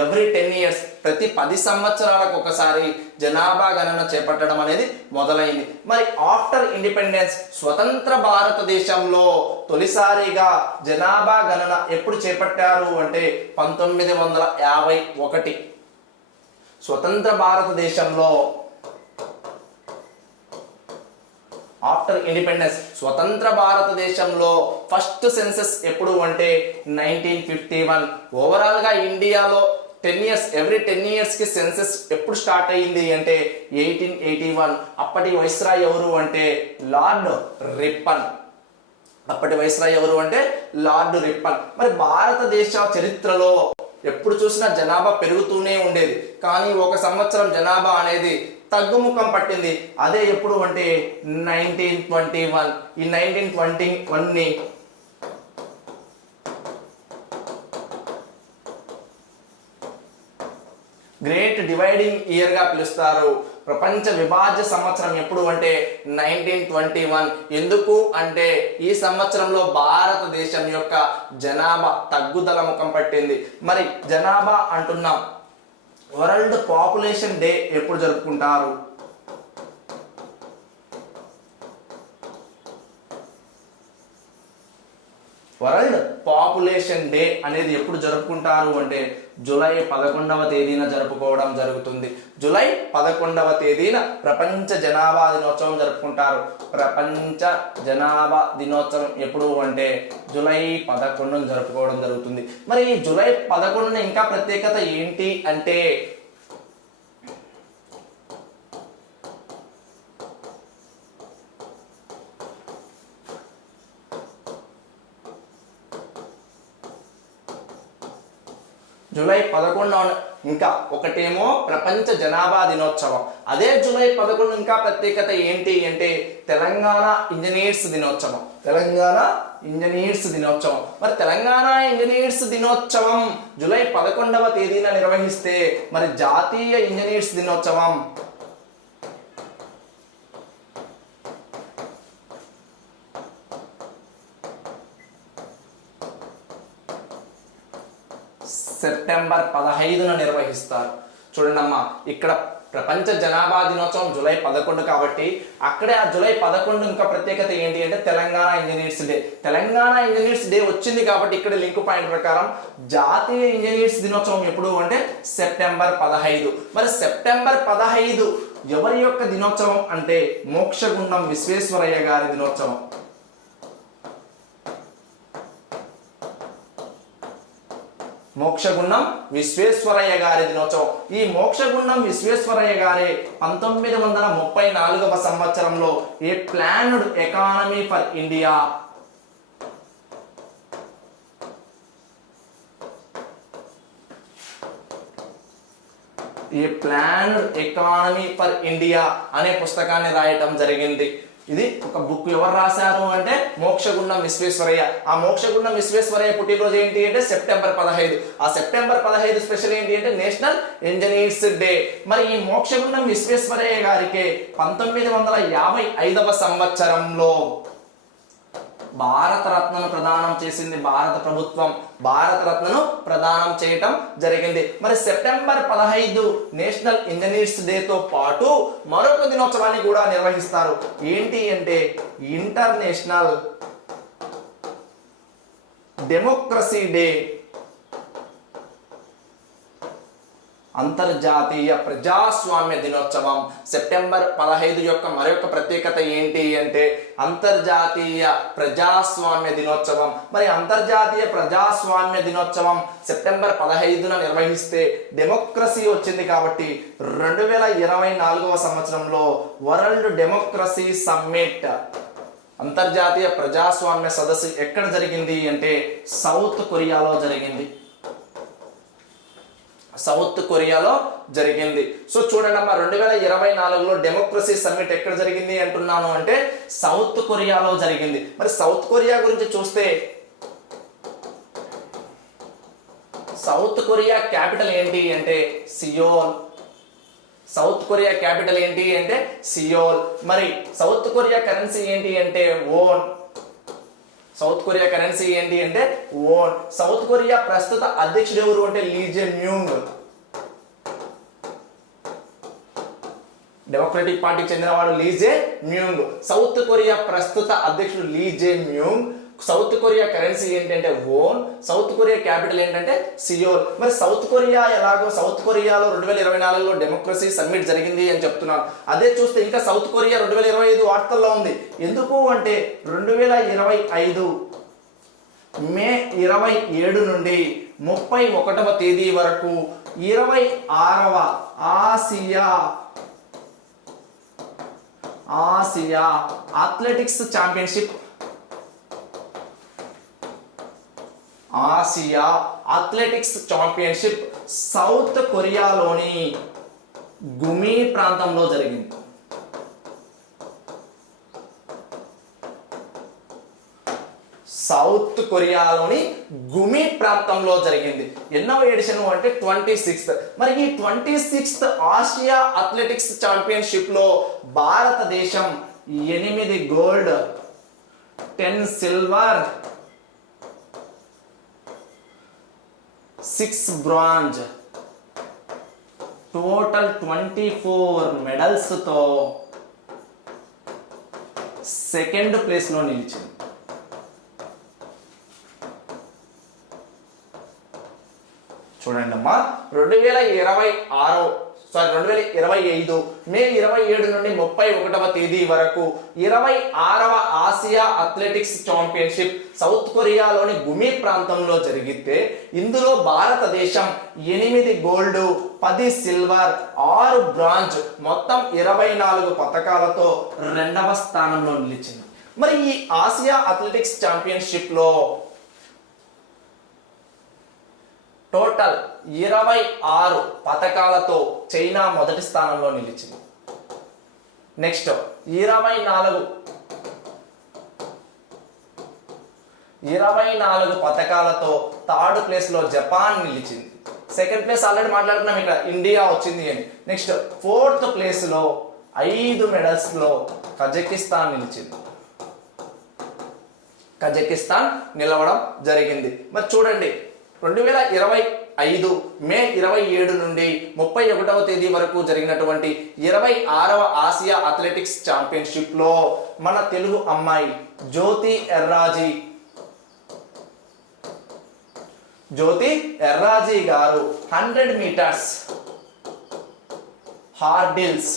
ఎవ్రీ 10 years ప్రతి 10 సంవత్సరాలకు ఒకసారి జనాభా గణన చేపట్టడం అనేది మొదలైంది. మరి ఆఫ్టర్ ఇండిపెండెన్స్ స్వతంత్ర భారతదేశంలో తొలిసారిగా జనాభా గణన ఎప్పుడు చేపట్టారు అంటే 1951. స్వతంత్ర భారతదేశంలో ఆఫ్టర్ ఇండిపెండెన్స్ స్వతంత్ర భారతదేశంలో ఫస్ట్ సెన్సస్ ఎప్పుడు అంటే 1951. ఓవరాల్ గా ఇండియాలో 10 years, ఎవ్రీ 10 years కి సెన్సస్ ఎప్పుడు స్టార్ట్ అయ్యింది అంటే 1881. అప్పటి వైస్రాయ్ ఎవరు అంటే లార్డ్ రిప్పన్. మరి భారతదేశ చరిత్రలో ఎప్పుడు చూసినా జనాభా పెరుగుతూనే ఉండేది, కానీ ఒక సంవత్సరం జనాభా అనేది తగ్గుముఖం పట్టింది. అదే ఎప్పుడు అంటే 1921. ఈ 1921ని గ్రేట్ డివైడింగ్ ఇయర్ గా పిలుస్తారు. ప్రపంచ విభాజ్య సంవత్సరం ఎప్పుడు అంటే 1921. ఎందుకు అంటే ఈ సంవత్సరంలో భారతదేశం యొక్క జనాభా తగ్గుదల ముఖం పట్టింది. మరి జనాభా అంటున్నాం, వరల్డ్ పాపులేషన్ డే ఎప్పుడు జరుపుకుంటారు? వరల్డ్ పాపులేషన్ డే అనేది ఎప్పుడు జరుపుకుంటారు అంటే జూలై 11వ తేదీన జరుపుకోవడం జరుగుతుంది. జూలై 11వ తేదీన ప్రపంచ జనాభా దినోత్సవం జరుపుకుంటారు. ప్రపంచ జనాభా దినోత్సవం ఎప్పుడు అంటే జూలై 11న జరుపుకోవడం జరుగుతుంది. మరి ఈ జూలై 11న ఇంకా ప్రత్యేకత ఏంటి అంటే జూలై 11 ఇంకా ఒకటేమో ప్రపంచ జనాభా దినోత్సవం. అదే జూలై 11 ఇంకా ప్రత్యేకత ఏంటి అంటే తెలంగాణ ఇంజనీర్స్ దినోత్సవం. మరి తెలంగాణ ఇంజనీర్స్ దినోత్సవం జూలై 11వ తేదీన నిర్వహిస్తే మరి జాతీయ ఇంజనీర్స్ దినోత్సవం సెప్టెంబర్ 15న నిర్వహిస్తారు. చూడండి అమ్మా, ఇక్కడ ప్రపంచ జనాభా దినోత్సవం జూలై 11 కాబట్టి అక్కడే ఆ జూలై 11 ఇంకా ప్రత్యేకత ఏంటి అంటే Telangana engineers day. Telangana engineers day వచ్చింది కాబట్టి ఇక్కడ లింక్ పాయింట్ ప్రకారం జాతీయ ఇంజనీర్స్ దినోత్సవం ఎప్పుడు అంటే సెప్టెంబర్ 15. మరి సెప్టెంబర్ 15 ఎవరి యొక్క దినోత్సవం అంటే మోక్షగుండం విశ్వేశ్వరయ్య గారి దినోత్సవం. మోక్షగుండం విశ్వేశ్వరయ్య గారి దినోత్సవం. ఈ మోక్షగుండం విశ్వేశ్వరయ్య గారే 1934వ సంవత్సరంలో ఏ ప్లాన్డ్ ఎకానమీ ఫర్ ఇండియా అనే పుస్తకాన్ని రాయటం జరిగింది. ఇది ఒక బుక్ ఎవరు రాశారు అంటే మోక్షగుండం విశ్వేశ్వరయ్య. ఆ మోక్షగుండం విశ్వేశ్వరయ్య పుట్టినరోజు ఏంటి అంటే సెప్టెంబర్ 15. ఆ సెప్టెంబర్ 15 స్పెషల్ ఏంటి అంటే నేషనల్ ఇంజనీర్స్ డే. మరి ఈ మోక్షగుండం విశ్వేశ్వరయ్య గారికి 1955వ సంవత్సరంలో భారతరత్నను ప్రదానం చేసింది భారత ప్రభుత్వం. భారతరత్నను ప్రదానం చేయటం జరిగింది. మరి సెప్టెంబర్ 15 నేషనల్ ఇంజనీర్స్ డేతో పాటు మరొక దినోత్సవాన్ని కూడా నిర్వహిస్తారు. ఏంటి అంటే ఇంటర్నేషనల్ డెమోక్రసీ డే, అంతర్జాతీయ ప్రజాస్వామ్య దినోత్సవం. సెప్టెంబర్ 15 యొక్క మరొక ప్రత్యేకత ఏంటి అంటే అంతర్జాతీయ ప్రజాస్వామ్య దినోత్సవం. మరి అంతర్జాతీయ ప్రజాస్వామ్య దినోత్సవం సెప్టెంబర్ 15న నిర్వహిస్తే డెమోక్రసీ వచ్చింది కాబట్టి 2024వ సంవత్సరంలో వరల్డ్ డెమోక్రసీ సమ్మిట్ అంతర్జాతీయ ప్రజాస్వామ్య సదస్సు ఎక్కడ జరిగింది అంటే సౌత్ కొరియాలో జరిగింది. సో చూడండి అమ్మా, 2024లో డెమోక్రసీ సమ్మిట్ ఎక్కడ జరిగింది అంటున్నాను అంటే సౌత్ కొరియాలో జరిగింది. మరి సౌత్ కొరియా గురించి చూస్తే సౌత్ కొరియా క్యాపిటల్ ఏంటి అంటే సియోల్. మరి సౌత్ కొరియా కరెన్సీ ఏంటి అంటే ఓన్. సౌత్ కొరియా ప్రస్తుత అధ్యక్షుడు ఎవరు అంటే లీ జే మ్యూంగ్. డెమోక్రటిక్ పార్టీకి చెందినవాడు లీ జే మ్యూంగ్. సౌత్ కొరియా ప్రస్తుత అధ్యక్షుడు లీ జే మ్యూంగ్. సౌత్ కొరియా కరెన్సీ ఏంటంటే వోన్. సౌత్ కొరియా క్యాపిటల్ ఏంటంటే సియోల్. మరి సౌత్ కొరియా ఎలాగో సౌత్ కొరియాలో 2024లో డెమోక్రసీ సమ్మిట్ జరిగింది అని చెప్తున్నాను. అదే చూస్తే ఇంకా సౌత్ కొరియా 2025 వార్తల్లో ఉంది. ఎందుకు అంటే 2025 మే 27 నుండి 31వ తేదీ వరకు 26వ ఆసియా అథ్లెటిక్స్ ఛాంపియన్షిప్ సౌత్ కొరియాలోని గుమి ప్రాంతంలో జరిగింది. సౌత్ కొరియాలోని గుమి ప్రాంతంలో జరిగింది. ఎన్నవ ఎడిషన్ అంటే 26th. మరి ఈ 26th ఆసియా అథ్లెటిక్స్ ఛాంపియన్షిప్ లో భారతదేశం 8 gold, 10 silver, 6 bronze, total 24 medals తో సెకండ్ ప్లేస్ లో నిలిచింది. చూడండి అమ్మా, 2025 మే 27 నుండి 31వ తేదీ వరకు 26వ ఆసియా అథ్లెటిక్స్ ఛాంపియన్షిప్ సౌత్ కొరియాలోని గుమి ప్రాంతంలో జరిగితే ఇందులో భారతదేశం 8 గోల్డ్, 10 సిల్వర్, 6 బ్రాంజ్, మొత్తం 24 పతకాలతో 2వ స్థానంలో నిలిచింది. మరి ఈ ఆసియా అథ్లెటిక్స్ ఛాంపియన్షిప్ లో టోటల్ 26 పతకాలతో చైనా మొదటి స్థానంలో నిలిచింది. నెక్స్ట్ 24 పతకాలతో థర్డ్ ప్లేస్ లో జపాన్ నిలిచింది. సెకండ్ ప్లేస్ ఆల్రెడీ మాట్లాడుకున్నాం, ఇక్కడ ఇండియా వచ్చింది అని. నెక్స్ట్ ఫోర్త్ ప్లేస్ లో 5 మెడల్స్ లో కజకిస్తాన్ నిలిచింది. కజకిస్తాన్ నిలవడం జరిగింది. మరి చూడండి, 2025 మే 27 నుండి 31వ తేదీ వరకు జరిగినటువంటి 26వ ఆసియా అథ్లెటిక్స్ ఛాంపియన్షిప్ లో మన తెలుగు అమ్మాయి జ్యోతి ఎర్రాజీ గారు 100 మీటర్స్ హార్డిల్స్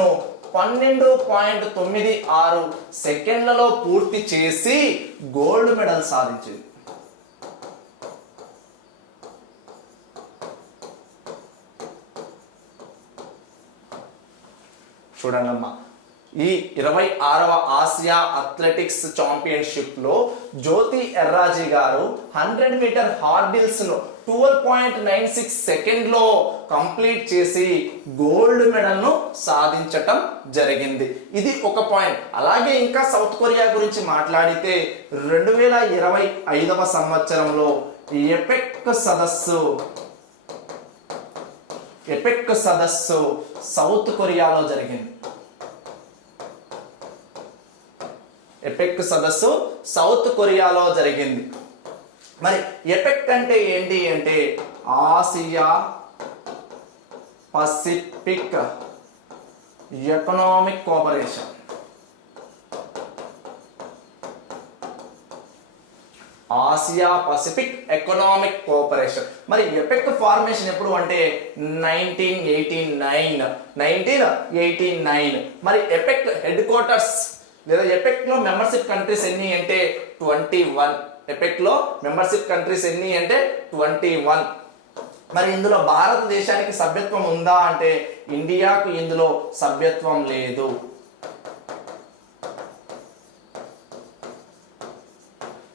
ను 12.96 సెకండ్లలో పూర్తి చేసి గోల్డ్ మెడల్ సాధించింది. చూడండి అమ్మా, ఈ 26వ ఆసియా అథ్లెటిక్స్ ఛాంపియన్షిప్ లో జ్యోతి ఎర్రాజీ గారు 100 మీటర్ హార్డిల్స్ ను 12.96 సెకండ్ లో కంప్లీట్ చేసి గోల్డ్ మెడల్ ను సాధించటం జరిగింది. ఇది ఒక పాయింట్. అలాగే ఇంకా సౌత్ కొరియా గురించి మాట్లాడితే 2025వ సంవత్సరంలో ఎపెక్ సదస్సు సౌత్ కొరియాలో జరిగింది. ఎపెక్ సదస్సు సౌత్ కొరియాలో జరిగింది. మరి ఎపెక్ అంటే ఏంటి అంటే Asia Pacific economic cooperation. Asia Pacific economic cooperation. మరి ఎపెక్ ఫార్మేషన్ ఎప్పుడు అంటే 1989. మరి ఎపెక్ హెడ్ క్వార్టర్స్ లేదా ఎపెక్ లో మెంబర్షిప్ కంట్రీస్ ఎన్ని అంటే 21. ఎపెక్ లో మెంబర్షిప్ కంట్రీస్ ఎన్ని అంటే 21. మరి ఇందులో భారతదేశానికి సభ్యత్వం ఉందా అంటే ఇండియాకు ఇందులో సభ్యత్వం లేదు.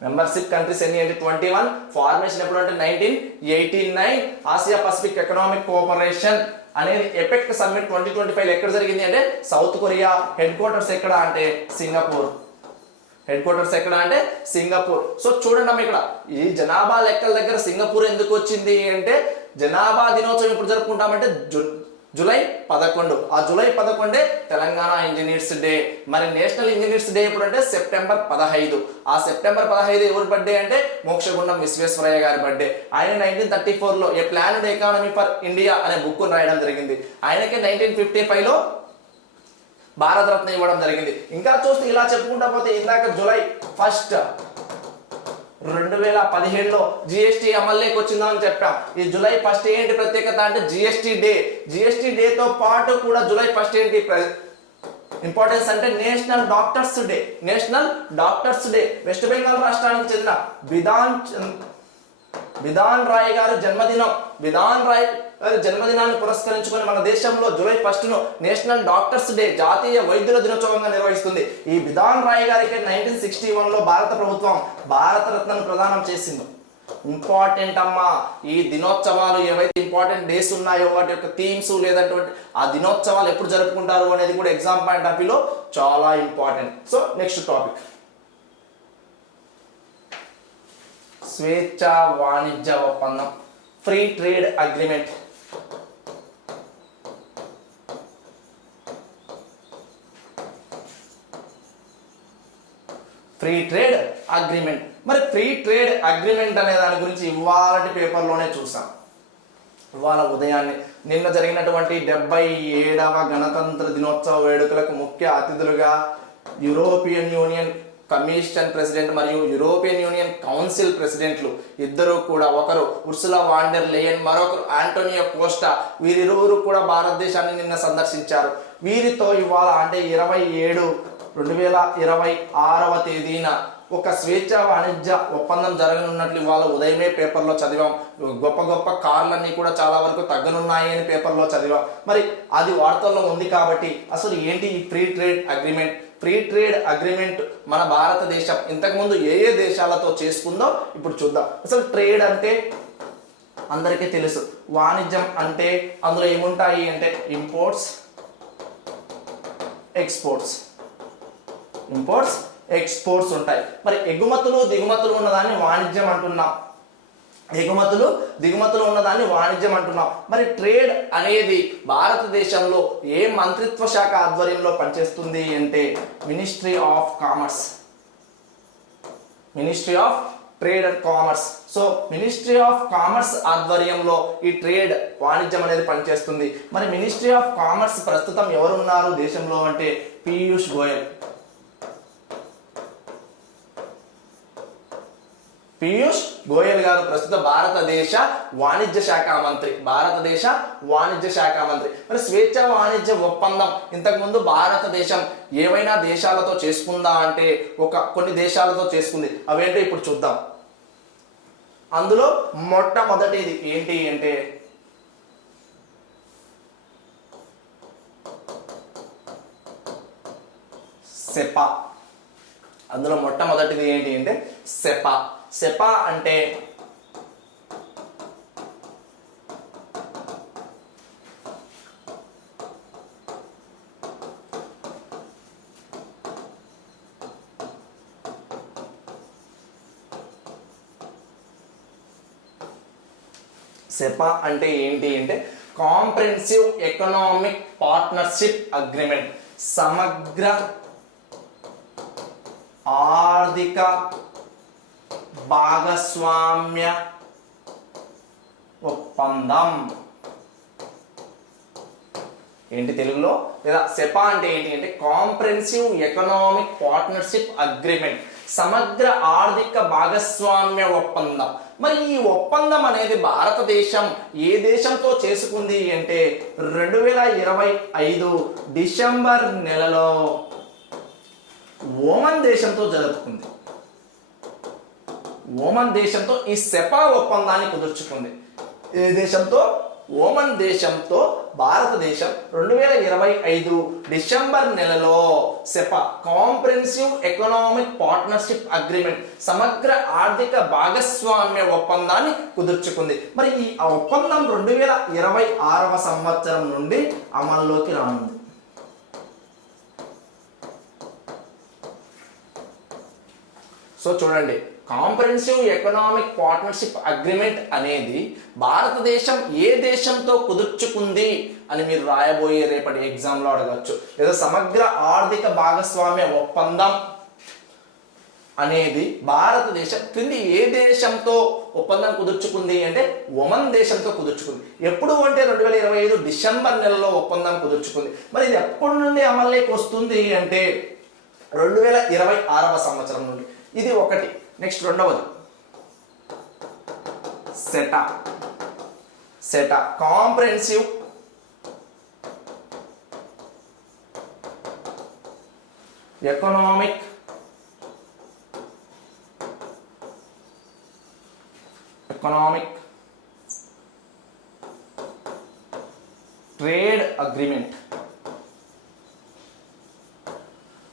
మెంబర్షిప్ కంట్రీస్ ఎన్ని అంటే 21. ఫార్మేషన్ ఎప్పుడు అంటే 1989. ఆసియా పసిఫిక్ ఎకనామిక్ కోఆపరేషన్ అనేది ఎపెక్ సమ్మిట్ 2025 ఎక్కడ జరిగింది అంటే సౌత్ కొరియా. హెడ్ క్వార్టర్స్ ఎక్కడ అంటే సింగపూర్. సో చూడండి అమ్మ, ఇక్కడ ఈ జనాభా లెక్కల దగ్గర సింగపూర్ ఎందుకు వచ్చింది అంటే జనాభా దినోత్సవం ఎప్పుడు జరుపుకుంటామంటే జూలై 11. ఆ జూలై 11 తెలంగాణ ఇంజనీర్స్ డే. మరి నేషనల్ ఇంజనీర్స్ డే ఎప్పుడు అంటే సెప్టెంబర్ 15. ఆ సెప్టెంబర్ 15 ఎవరి బర్త్డే అంటే మోక్షగుండం విశ్వేశ్వరయ్య గారి బర్త్డే. ఆయన 1934లో ఏ ప్లాన్డ్ ఎకానమీ ఫర్ ఇండియా అనే బుక్ రాయడం జరిగింది. ఆయనకే 1955లో భారతరత్న ఇవ్వడం జరిగింది. ఇంకా చూస్తే ఇలా చెప్పుకుంటా పోతే ఇందాక జూలై 1 2017లో జిఎస్టీ అమల్లోకి వచ్చిందని చెప్పాం. ఈ జూలై 1 ఏంటి ప్రత్యేకత అంటే జిఎస్టీ డే. జిఎస్టీ డేతో పాటు కూడా జూలై 1 ఏంటి ఇంపార్టెన్స్ అంటే national doctors day. National doctors day. West Bengal రాష్ట్రానికి చెందిన బిధాన్ రాయ్ గారి జన్మదినం. బిధాన్ రాయ్ గారి జన్మదినాన్ని పురస్కరించుకొని మన దేశంలో జూలై 1 నేషనల్ డాక్టర్స్ డే, జాతీయ వైద్యుల దినోత్సవంగా నిర్వహిస్తుంది. ఈ బిధాన్ రాయ్ గారికి 1961లో భారత ప్రభుత్వం భారతరత్నను ప్రదానం చేసింది. ఇంపార్టెంట్ అమ్మా. ఈ దినోత్సవాలు ఏవైతే ఇంపార్టెంట్ డేస్ ఉన్నాయో వాటి యొక్క థీమ్స్ లేదంటే ఆ దినోత్సవాలు ఎప్పుడు జరుపుకుంటారు అనేది కూడా ఎగ్జామ్ పాయింట్ ఆఫ్ వ్యూలో చాలా ఇంపార్టెంట్. సో నెక్స్ట్ టాపిక్ స్వేచ్ఛా వాణిజ్య ఒప్పందం, free trade agreement. Free trade agreement. మరి ఫ్రీ ట్రేడ్ అగ్రిమెంట్ అనే దాని గురించి ఇవాళ పేపర్లోనే చూసాం. ఇవాళ ఉదయాన్నే నిన్న జరిగినటువంటి 77వ గణతంత్ర దినోత్సవ వేడుకలకు ముఖ్య అతిథులుగా యూరోపియన్ యూనియన్ కమిషన్ ప్రెసిడెంట్ మరియు యూరోపియన్ యూనియన్ కౌన్సిల్ ప్రెసిడెంట్లు ఇద్దరు కూడా, ఒకరు ఉర్సులా వాన్ డెర్ లేయన్, మరొకరు ఆంటోనియో కోస్టా, వీరిరువురు కూడా భారతదేశాన్ని నిన్న సందర్శించారు. వీరితో ఇవాళ అంటే 27/2026వ తేదీన ఒక స్వేచ్ఛా వాణిజ్య ఒప్పందం జరగనున్నట్లు ఇవాళ ఉదయమే పేపర్లో చదివాం. గొప్ప గొప్ప కార్లన్నీ కూడా చాలా వరకు తగ్గనున్నాయి అని పేపర్లో చదివాం. మరి అది వార్తల్లో ఉంది కాబట్టి అసలు ఏంటి ఈ free trade agreement? Free trade agreement మన భారతదేశం ఇంతకుముందు ఏ ఏ దేశాలతో చేసుకుందో ఇప్పుడు చూద్దాం. అసలు ట్రేడ్ అంటే అందరికీ తెలుసు. వాణిజ్యం అంటే అందులో ఏముంటాయి అంటే ఇంపోర్ట్స్, ఎక్స్పోర్ట్స్. ఇంపోర్ట్స్, ఎక్స్పోర్ట్స్ ఉంటాయి. మరి ఎగుమతులు దిగుమతులు ఉన్నదాన్ని వాణిజ్యం అంటున్నాం. ఎగుమతులు దిగుమతులు ఉన్నదాన్ని వాణిజ్యం అంటున్నాం. మరి ట్రేడ్ అనేది భారతదేశంలో ఏ మంత్రిత్వ శాఖ ఆధ్వర్యంలో పనిచేస్తుంది అంటే ministry of commerce. Ministry of trade and commerce. So ministry of commerce ఆధ్వర్యంలో ఈ ట్రేడ్ వాణిజ్యం అనేది పనిచేస్తుంది. మరి మినిస్ట్రీ ఆఫ్ కామర్స్ ప్రస్తుతం ఎవరున్నారు దేశంలో అంటే పీయూష్ గోయల్. పీయూష్ గోయల్ గారు ప్రస్తుత భారతదేశ వాణిజ్య శాఖ మంత్రి. భారతదేశ వాణిజ్య శాఖ మంత్రి. మరి స్వేచ్ఛ వాణిజ్య ఒప్పందం ఇంతకుముందు భారతదేశం ఏవైనా దేశాలతో చేసుకుందా అంటే కొన్ని దేశాలతో చేసుకుంది. అవేంటో ఇప్పుడు చూద్దాం. అందులో మొట్టమొదటిది ఏంటి అంటే సెపా. అందులో మొట్టమొదటిది ఏంటి అంటే సెపా. సెపా అంటే సెపా అంటే ఏంటి అంటే కాంప్రిహెన్సివ్ ఎకనామిక్ పార్ట్నర్షిప్ అగ్రిమెంట్. సమగ్ర ఆర్థిక భాగస్వామ్య ఒప్పందం. ఏంటి తెలుగులో? లేదా సెపా అంటే ఏంటి అంటే కాంప్రిహెన్సివ్ ఎకనామిక్ పార్ట్నర్షిప్ అగ్రిమెంట్, సమగ్ర ఆర్థిక భాగస్వామ్య ఒప్పందం. మరి ఈ ఒప్పందం అనేది భారతదేశం ఏ దేశంతో చేసుకుంది అంటే 2025 డిసెంబర్ నెలలో ఓమన్ దేశంతో జరుపుకుంది. ఓమన్ దేశంతో ఈ సెపా ఒప్పందాన్ని కుదుర్చుకుంది. ఏ దేశంతో? ఓమన్ దేశంతో భారతదేశం 2025 డిసెంబర్ నెలలో Sepah comprehensive economic partnership agreement, సమగ్ర ఆర్థిక భాగస్వామ్య ఒప్పందాన్ని కుదుర్చుకుంది. మరి ఈ ఒప్పందం 2026వ సంవత్సరం నుండి అమల్లోకి రానుంది. సో చూడండి, కాంప్రిహెన్సివ్ ఎకనామిక్ పార్ట్నర్షిప్ అగ్రిమెంట్ అనేది భారతదేశం ఏ దేశంతో కుదుర్చుకుంది అని మీరు రాయబోయే రేపటి ఎగ్జామ్లో అడగచ్చు. లేదా సమగ్ర ఆర్థిక భాగస్వామ్య ఒప్పందం అనేది భారతదేశం క్రింది ఏ దేశంతో ఒప్పందం కుదుర్చుకుంది అంటే ఒమన్ దేశంతో కుదుర్చుకుంది. ఎప్పుడు అంటే 2025 డిసెంబర్ నెలలో ఒప్పందం కుదుర్చుకుంది. మరి ఇది ఎప్పటి నుండి అమల్లోకి వస్తుంది అంటే 2026వ సంవత్సరం నుండి. ఇది ఒకటి. నెక్స్ట్ రెండవది CETA comprehensive economic trade agreement.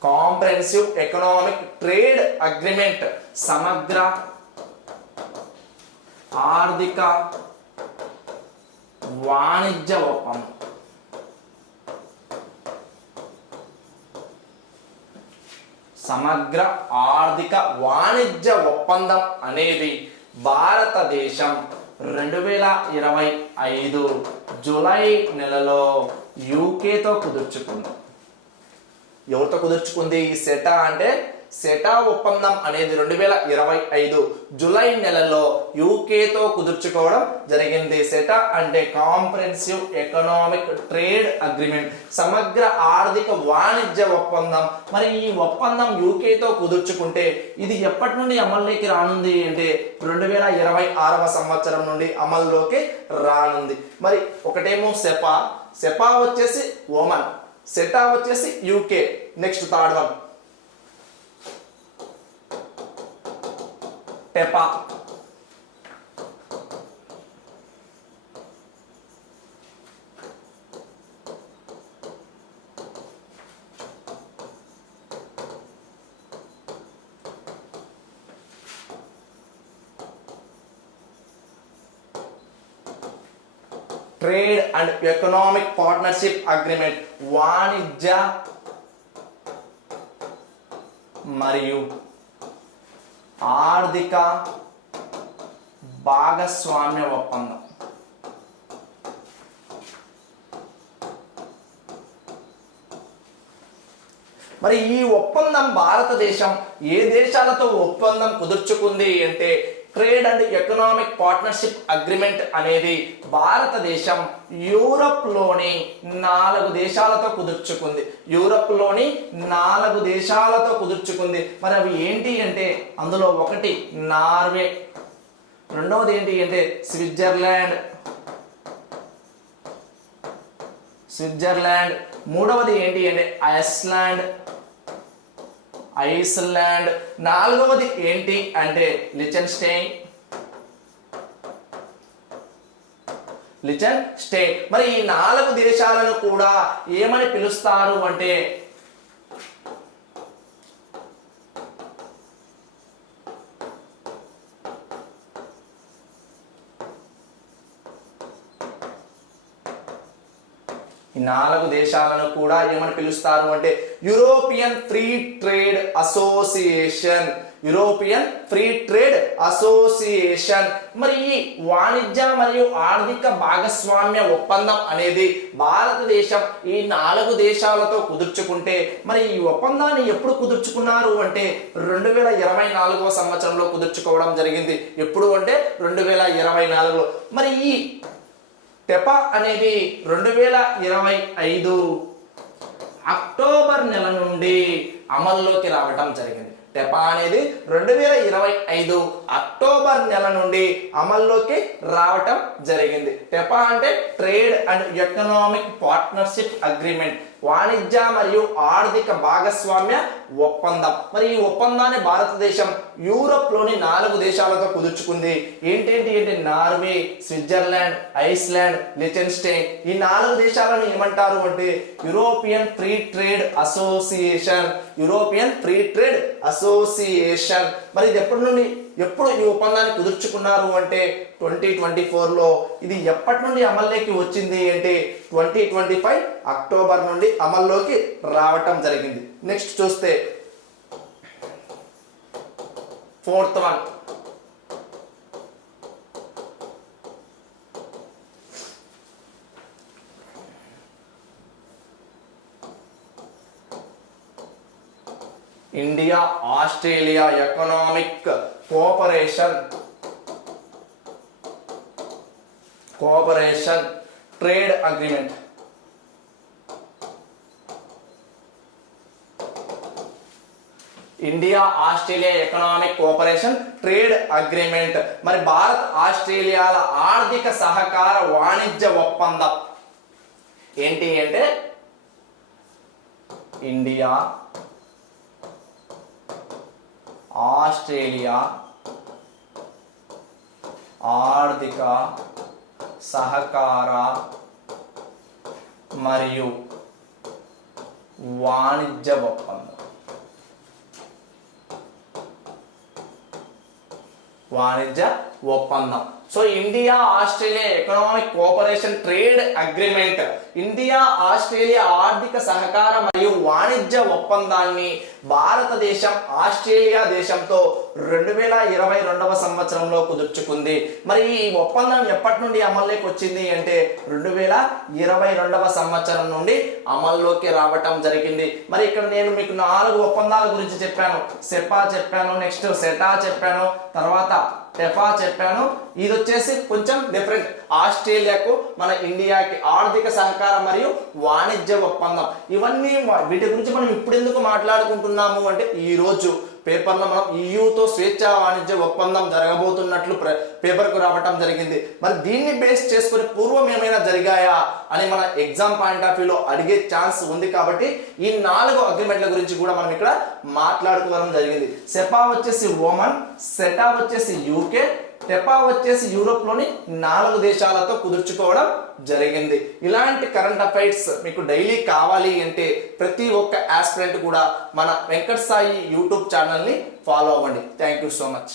Comprehensive economic trade agreement సమగ్ర ఆర్థిక వాణిజ్య ఒప్పందం. సమగ్ర ఆర్థిక వాణిజ్య ఒప్పందం అనేది భారతదేశం 2025 జూలై నెలలో యూకేతో కుదుర్చుకుంది. ఎవరితో కుదుర్చుకుంది? ఈ సెటా ఒప్పందం అనేది 2025 జూలై నెలలో యూకేతో కుదుర్చుకోవడం జరిగింది. సెటా అంటే కాంప్రహెన్సివ్ ఎకనామిక్ ట్రేడ్ అగ్రిమెంట్, సమగ్ర ఆర్థిక వాణిజ్య ఒప్పందం. మరి ఈ ఒప్పందం యూకేతో కుదుర్చుకుంటే ఇది ఎప్పటి నుండి అమల్లోకి రానుంది అంటే 2026వ సంవత్సరం నుండి అమల్లోకి రానుంది. మరి ఒకటేమో సెపా వచ్చేసి ఒమన్, సెటా వచ్చేసి UK. Next third one టెపా. Trade and economic partnership agreement, వాణిజ్య మరియు ఆర్థిక భాగస్వామ్య ఒప్పందం. మరి ఈ ఒప్పందం భారతదేశం ఏ దేశాలతో ఒప్పందం కుదుర్చుకుంది అంటే trade and economic partnership agreement అనేది భారతదేశం యూరప్లోని 4 దేశాలతో కుదుర్చుకుంది. యూరప్లోని 4 దేశాలతో కుదుర్చుకుంది. మరి అవి ఏంటి అంటే అందులో ఒకటి నార్వే, రెండవది ఏంటి అంటే స్విట్జర్లాండ్, మూడవది ఏంటి అంటే ఐస్లాండ్, నాలుగవది ఏంటి అంటే లిచెన్స్టైన్. మరి ఈ 4 దేశాలను కూడా ఏమని పిలుస్తారు అంటే ఈ 4 దేశాలను కూడా ఏమని పిలుస్తారు అంటే యూరోపియన్ ఫ్రీ ట్రేడ్ అసోసియేషన్. మరి ఈ వాణిజ్య మరియు ఆర్థిక భాగస్వామ్య ఒప్పందం అనేది భారతదేశం ఈ 4 దేశాలతో కుదుర్చుకుంటే మరి ఈ ఒప్పందాన్ని ఎప్పుడు కుదుర్చుకున్నారు అంటే 2024వ సంవత్సరంలో కుదుర్చుకోవడం జరిగింది. ఎప్పుడు అంటే 2024లో. మరి ఈ టెపా అనేది 2025 అక్టోబర్ నెల నుండి అమల్లోకి రావటం జరిగింది. టెపా అనేది 2025 అక్టోబర్ నెల నుండి అమల్లోకి రావటం జరిగింది. టెపా అంటే trade and economic partnership agreement, వాణిజ్య మరియు ఆర్థిక భాగస్వామ్య ఒప్పందం. మరి ఈ ఒప్పందాన్ని భారతదేశం యూరోప్లోని 4 దేశాలతో కుదుర్చుకుంది. ఏంటేంటి అంటే నార్వే, స్విట్జర్లాండ్, ఐస్లాండ్, లిచెన్స్టైన్. ఈ 4 దేశాలను ఏమంటారు అంటే యూరోపియన్ ఫ్రీ ట్రేడ్ అసోసియేషన్. మరి ఇది ఎప్పుడు ఈ ఒప్పందాన్ని కుదుర్చుకున్నారు అంటే 2024లో. ఇది ఎప్పటి నుండి అమల్లోకి వచ్చింది అంటే 2025 అక్టోబర్ నుండి అమల్లోకి రావటం జరిగింది. నెక్స్ట్ చూస్తే fourth one India Australia economic cooperation trade agreement. India Australia economic cooperation trade agreement. మరి భారత్ ఆస్ట్రేలియాల ఆర్థిక సహకార వాణిజ్య ఒప్పందం ఏంటి అంటే ఇండియా ఆస్ట్రేలియా ఆర్థిక సహకార మరియు వాణిజ్య ఒప్పందం. So India Australia economic cooperation trade agreement, India Australia ఆర్థిక సహకార మరియు వాణిజ్య ఒప్పందాన్ని భారతదేశం ఆస్ట్రేలియా దేశంతో 2022వ సంవత్సరంలో కుదుర్చుకుంది. మరి ఈ ఒప్పందం ఎప్పటి నుండి అమల్లోకి వచ్చింది అంటే 2022వ సంవత్సరం నుండి అమల్లోకి రావటం జరిగింది. మరి ఇక్కడ నేను మీకు 4 ఒప్పందాల గురించి చెప్పాను. సెపా చెప్పాను, నెక్స్ట్ సెటా చెప్పాను, తర్వాత టెఫా చెప్పాను. ఇది వచ్చేసి కొంచెం డిఫరెంట్. ఆస్ట్రేలియాకు మన ఇండియాకి ఆర్థిక సహకారం మరియు వాణిజ్య ఒప్పందం. ఇవన్నీ వీటి గురించి మనం ఇప్పుడు ఎందుకు మాట్లాడుకుంటున్నాము అంటే ఈ రోజు పేపర్లో మనం ఈయూతో స్వేచ్ఛా వాణిజ్య ఒప్పందం జరగబోతున్నట్లు పేపర్కు రావటం జరిగింది. మరి దీన్ని బేస్ చేసుకుని పూర్వం ఏమైనా జరిగాయా అని మన ఎగ్జామ్ పాయింట్ ఆఫ్ వ్యూలో అడిగే ఛాన్స్ ఉంది. కాబట్టి ఈ 4 అగ్రిమెంట్ల గురించి కూడా మనం ఇక్కడ మాట్లాడుకోవడం జరిగింది. సెపా వచ్చేసి ఓమన్, సెటా వచ్చేసి యూకే, టెపా వచ్చేసి యూరోప్లోని 4 దేశాలతో కుదుర్చుకోవడం జరిగింది. ఇలాంటి కరెంట్ అఫైర్స్ మీకు డైలీ కావాలి అంటే ప్రతి ఒక్క ఆస్పిరెంట్ కూడా మన వెంకట్ సాయి యూట్యూబ్ ఛానల్ని ఫాలో అవ్వండి. Thank you so much.